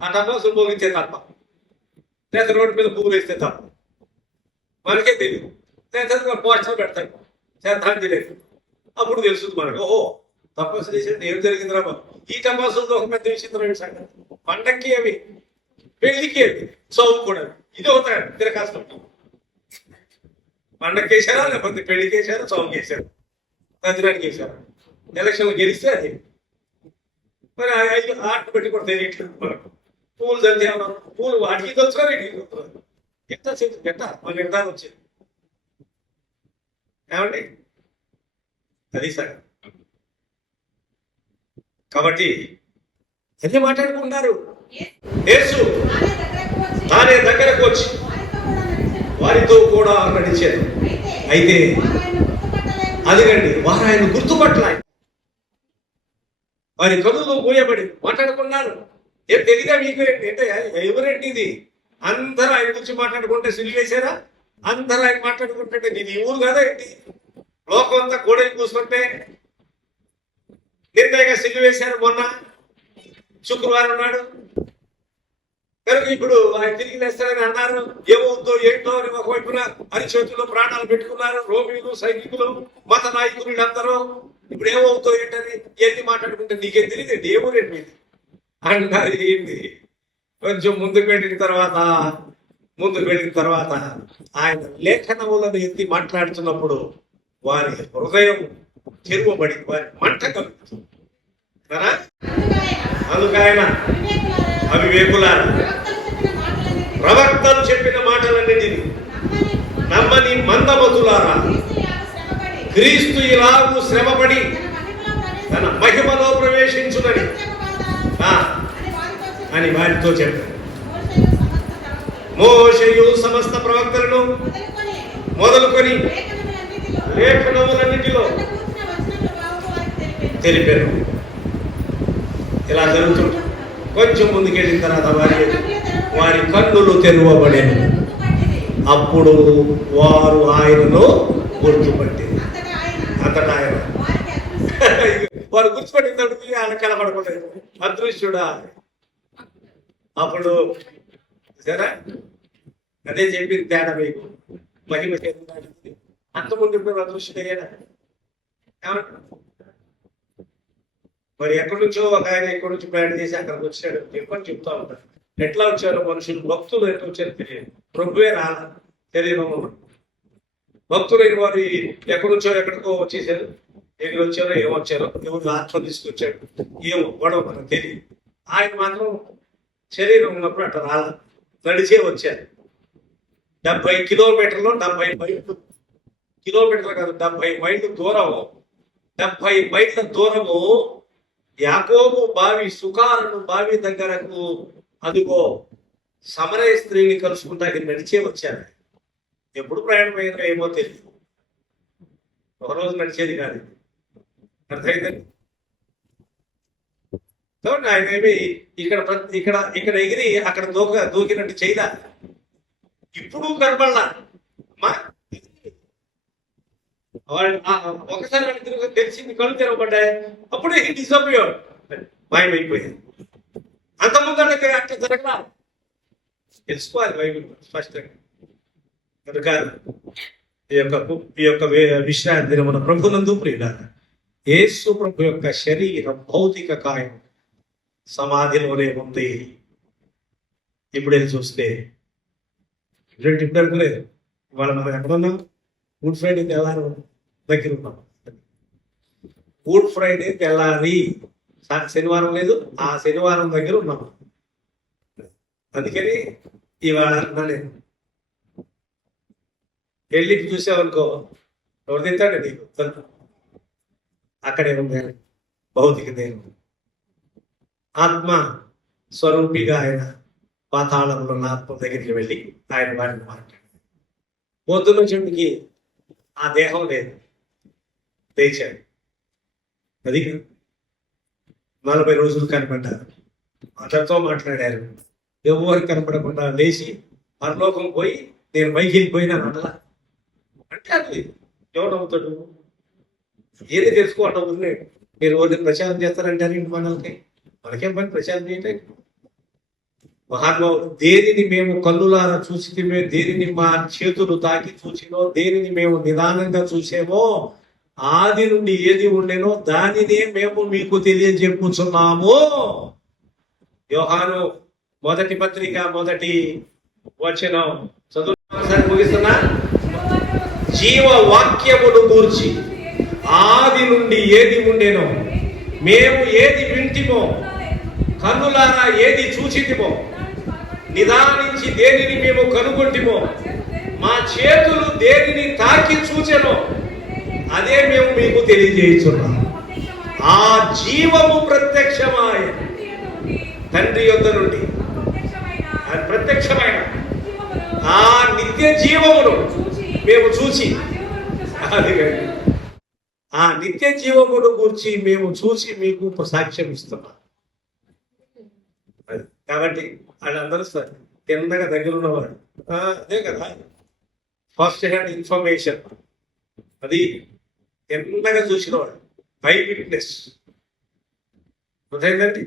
ఆ టపాసులు మోగించే తప్ప, లేదా రోడ్డు మీద పువ్వులు వేస్తే తప్ప మనకే తెలియదు. లేదా పోస్టర్ పెడతాడు, చేద్దానికి తెలియదు. అప్పుడు తెలుస్తుంది మనకు, ఓహో తపస్సు చేసేది ఏం జరిగిందిరా బాబు. ఈ టపాసులతో ఒక పెద్ద విషయం సంగతి. పండక్కి అవి, పెళ్లికి అవి, చదువు కూడా ఇది అవుతాడు. తిరకాసం పండగకి వేసారా, లేకపోతే పెళ్లికి వేసారా, చదువుకి వేసారు, తంత్రానికి వేసారు. ఎలక్షన్లు గెలిస్తే అది మరి ఆట పెట్టి కూడా తెలియట్లేదు మనకు. పూలు చల్లి పూలు వాటికి తెలుసుకోరు, ఎంత చేసి పెట్ట మన నిర్ధారణ వచ్చేది. ఏమండి, అది సరే. కాబట్టి అదే మాట్లాడుకుంటున్నారు. యేసు తానే దగ్గరకు వచ్చి వారితో కూడా నడిచారు. అయితే అదిగండి, వారు ఆయన గుర్తుపట్ల వారి కనులు పోయబడి మాట్లాడుకున్నారు. ఏం తెలియదా మీకు? అంటే ఎవరండి ఇది? అందరూ ఆయన గురించి మాట్లాడుకుంటే సిల్లేసారా? అందరూ ఆయన మాట్లాడుకుంటుంటే నీది ఊరు కదా ఏంటి? లోకం అంతా కోడలు కూసుకుంటే నిర్ణయంగా సిల్లు వేశారు మొన్న శుక్రవారం నాడు. కనుక ఇప్పుడు ఆయన తిరిగి లేస్తారని అన్నారు. ఏమవుతుందో ఏంటో అని ఒకవైపున అరిచేతుల్లో ప్రాణాలు పెట్టుకున్నారు రోమిలు, సైనికులు, మత నాయకులు వీళ్ళందరూ. ఇప్పుడు ఏమవుతుందో ఏంటని ఎన్ని మాట్లాడుకుంటే నీకేం తెలియదండి ఏ ఊరేంటి మీది అంటారు. ఏంటి కొంచెం ముందుకు వెళ్ళిన తర్వాత ఆయన లేఖనములను ఎత్తి మాట్లాడుతున్నప్పుడు వారి హృదయం తెరువబడి వారి మంట కలుగుతుంది కదా. అందుకైన అవివేకుల ప్రవక్తలు చెప్పిన మాటలన్నిటిని నమ్మని మందమతులారా, క్రీస్తు ఇలాగూ శ్రమపడి తన మహిమలో ప్రవేశించునని అని వారితో చెప్పారు. మోషేయు సమస్త ప్రవక్తలను మొదలుకొని లేఖనములన్నిటిలో తెలిపారు. ఇలా జరుగుతుంది. కొంచెం ముందుకెళ్ళిన తర్వాత వారి కన్నులు తెరవబడేను. అప్పుడు వారు ఆయనను గుర్తుపట్టింది. అంతటా ఆయన వారు గుర్తుపట్టిన ఆయన కనబడకూడదు, అదృశ్యుడా. అప్పుడు సరే అదే చెప్పింది తేడా మీకు. మహిమ అంతకుముందు ఇప్పుడు అదృశ్యుడయ్యాడా? మరి ఎక్కడి నుంచో ఒక ఆయన ఎక్కడి నుంచి ప్రయాణం చేసి అక్కడికి వచ్చాడు. ఎక్కువ చెప్తా ఉంటారు ఎట్లా వచ్చారో మనుషులు. భక్తులు ఎట్లా వచ్చారో తెలియదు. ప్రభువే రాల శరీరంలో. భక్తులైన వారు ఎక్కడి నుంచో ఎక్కడికో వచ్చేసారు. ఎక్కడ వచ్చారో ఏమొచ్చారో, ఎవరు ఆత్మ తీసుకొచ్చాడు ఏమో గొడవ మనకు తెలియదు. ఆయన మాత్రం శరీరం ఉన్నప్పుడు అట్లా రాల, నడిచే వచ్చారు. 70 కిలోమీటర్లు 70 మైళ్ళు, కిలోమీటర్లు కాదు 70 మైళ్ళు దూరము, 70 మైళ్ళ దూరము యాకోబు బావి, సుకారును బావి దగ్గరకు అదిగో సమరయ స్త్రీని కలుసుకుంటాకి నడిచే వచ్చారు. ఎప్పుడు ప్రయాణం అయ్యారో ఏమో తెలియదు. ఒకరోజు నడిచేది కాదు. అర్థమైందండి. కాబట్టి ఆయన ఏమి ఇక్కడ ఎగిరి అక్కడ దూకినట్టు చేయదా? ఇప్పుడు కనబడలా. ఒకసారి తెలిసింది, కళ్ళు తెరవబడ్డాయి. అప్పుడే డిసప్పియర్డ్, మాయమైపోయింది. అంతకుముందు అట్లా జరగలా. తెలుసుకోవాలి బైబిల్ స్పష్టంగా. కనుక ఈ యొక్క విశ్రాంతి దినమున ప్రభునందు ప్రియులారా, యేసు ప్రభు యొక్క శరీరం భౌతిక కాయం సమాధిలోనే ఉంది. ఇప్పుడు చూస్తే ఇప్పుడు అనుకోలేదు. ఇవాళ మనం ఎక్కడున్నాం? గుడ్ ఫ్రైడే తెల్లారి దగ్గర ఉన్నాం. గుడ్ ఫ్రైడే తెల్లారి శనివారం లేదు, ఆ శనివారం దగ్గర ఉన్నాం. అందుకని ఇవాళ నేను పెళ్ళికి చూసావనుకో, ఎవరు తింటాడు నీకు? అక్కడే ఉంది భౌతిక దేవుడు. ఆత్మ స్వరూపిగా ఆయన పాతాళంలో ఉన్న ఆత్మ దగ్గరికి వెళ్ళి ఆయన వారిని మాట్లాడు. పొద్దున్న చెట్టుకి ఆ దేహం లేదు, లేచాడు. అది 40 రోజులు కనపడ్డారు, అందరితో మాట్లాడారు. ఎవరు కనపడకుండా లేచి పరలోకం పోయి నేను పైకి వెళ్ళిపోయినాను అట్లా అంటే అది ఎవడవుతాడు? ఏది తెలుసుకోవటం ఉంది. మీరు రోజు ప్రచారం చేస్తారంటారు ఇంటి మనకేం పని ప్రచారం చేయటం? మహాత్మావుడు, దేనిని మేము కన్నులారా చూసిమే, దేనిని మా చేతులు తాకి చూసినో, దేనిని మేము నిదానంగా చూసేమో, ఆది నుండి ఏది ఉండేనో దానినే మేము మీకు తెలియజెప్పుచున్నాము. యోహాను 1 పత్రిక 1 వచనం చదువు ముగిస్తున్నా. జీవ వాక్యమును గూర్చి ఆది నుండి ఏది ఉండేనో, మేము ఏది వింటిమో, కన్నులారా ఏది చూచితిమో, నిదానించి దేనిని మేము కనుగొంటిమో, మా చేతులు దేనిని తాకి చూచెనో అదే మేము మీకు తెలియజేస్తున్నాం. ఆ జీవము ప్రత్యక్షమాయ తండ్రి యొద్ద నుండి ప్రత్యక్షమైన ఆ నిత్య జీవమును మేము చూచి, ఆ నిత్య జీవమును గురించి మేము చూసి మీకు సాక్ష్యం ఇస్తున్నాం. అది కాబట్టి వాళ్ళందరూ కిందగా దగ్గర ఉన్నవాడు. అదే కదా ఫస్ట్ హ్యాండ్ ఇన్ఫర్మేషన్, అది కిందగా చూసినవాడు, ఐ విట్నెస్. అర్థమైందండి?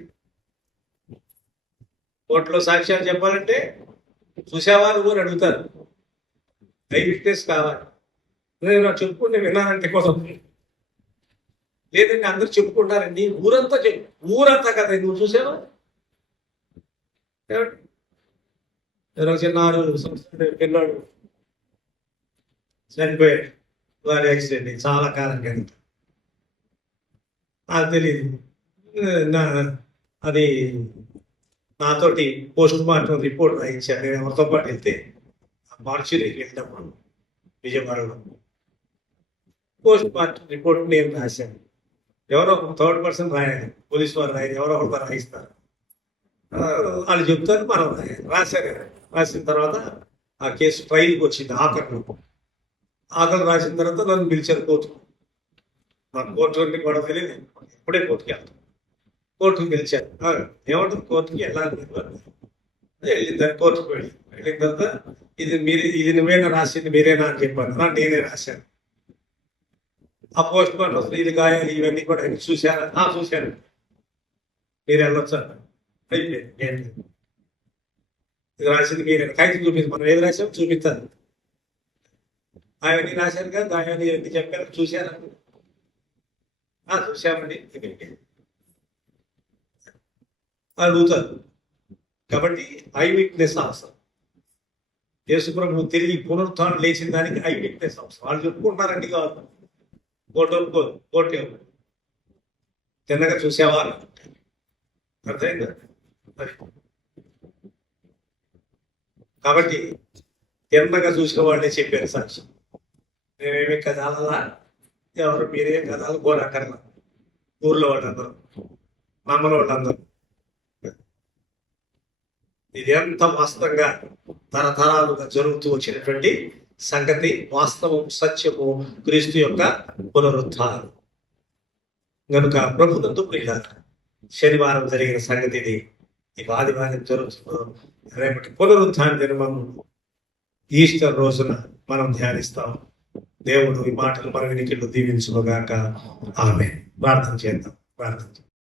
కోర్టులో సాక్ష్యాలు చెప్పాలంటే చూసావా నువ్వు అని అడుగుతారు. ఐ విట్నెస్ కావాలి. నేను చెప్పుకుంటే విన్నానంటే కోసం లేదండి, అందరూ చెప్పుకుంటారండి, ఊరంతా ఊరంతా కదా నువ్వు చూసావా? చిన్నారు పిల్లాడు చనిపోయాడు, వారి యాక్సిడెంట్, చాలా కాలం కింద. నాకు తెలియదు, అది నాతోటి పోస్ట్ మార్టం రిపోర్ట్ రాయించాను. నేను ఎవరితో పాటు వెళ్తే మార్చిలో వెళ్ళినప్పుడు విజయవాడలో పోస్ట్ మార్టం రిపోర్ట్ నేను రాశాను. ఎవరో ఒక థర్డ్ పర్సన్ రాయాలి, పోలీసు వారు రాయాలి, ఎవరో ఒకరు రాయిస్తారు. వాళ్ళు చెప్తారు, మనం రాశారు. రాసిన తర్వాత ఆ కేసు ట్రైల్కి వచ్చింది. ఆఖరు రాసిన తర్వాత నన్ను పిలిచారు కోర్టు. నాకు కోర్టు అంటే కూడా తెలియదు, ఇప్పుడే కోర్టుకి వెళ్తాను. కోర్టుకు పిలిచారు. ఏమంటుంది, కోర్టుకి వెళ్ళాలి. వెళ్ళిన కోర్టుకు వెళ్ళిన తర్వాత ఇది నువ్వేనా రాసింది, మీరేనా అని చెప్పాను. నేనే రాశాను. ఆ పోస్ట్ మార్టం వస్తుంది, ఇది గాయాలు ఇవన్నీ కూడా చూశారా? చూశాను. మీరు వెళ్ళొచ్చా? అయిపోయింది. ఇది రాసింది మీరే, కాగితం చూపించి మనం ఏది రాసాం చూపిస్తాను. అవన్నీ రాశారు కదా, గాయాలు ఇవన్నీ చెప్పారు, చూశారా? చూశామండి అడుగుతారు. కాబట్టి ఐ విట్నెస్ అవసరం. యేసుప్రభు తిరిగి పునరుత్థానం లేచిన దానికి ఐ విట్నెస్ అవసరం. వాళ్ళు చెప్పుకుంటున్నారండి కాదు, కోర్టు తిన్నగా చూసావా? అర్థమైందా? కాబట్టి తిన్నగా చూసిన వాళ్ళే చెప్పారు సాక్ష్యం. మేమేమి కదాలలా, ఎవరు మీరేం కదాలు కోరక్కర్లా, ఊర్లో వాళ్ళందరూ, మామల వాళ్ళందరూ. ఇది ఎంత వాస్తవంగా తరతరాలుగా జరుగుతూ వచ్చినటువంటి సంగతి, వాస్తవం, సత్యము, క్రీస్తు యొక్క పునరుత్థానం. కనుక ప్రభుత్వంతో ప్రియులారా, శనివారం జరిగిన సంగతి ఇది. ఈ ఆదివారం జరుగుతున్నాం. రేపటి పునరుత్థాన దినము ఈస్టర్ రోజున మనం ధ్యానిస్తాం. దేవుడు ఈ మాటలు మన వినికిడిలో దీవించుగాక. ఆమేన్. ప్రార్థన చేద్దాం.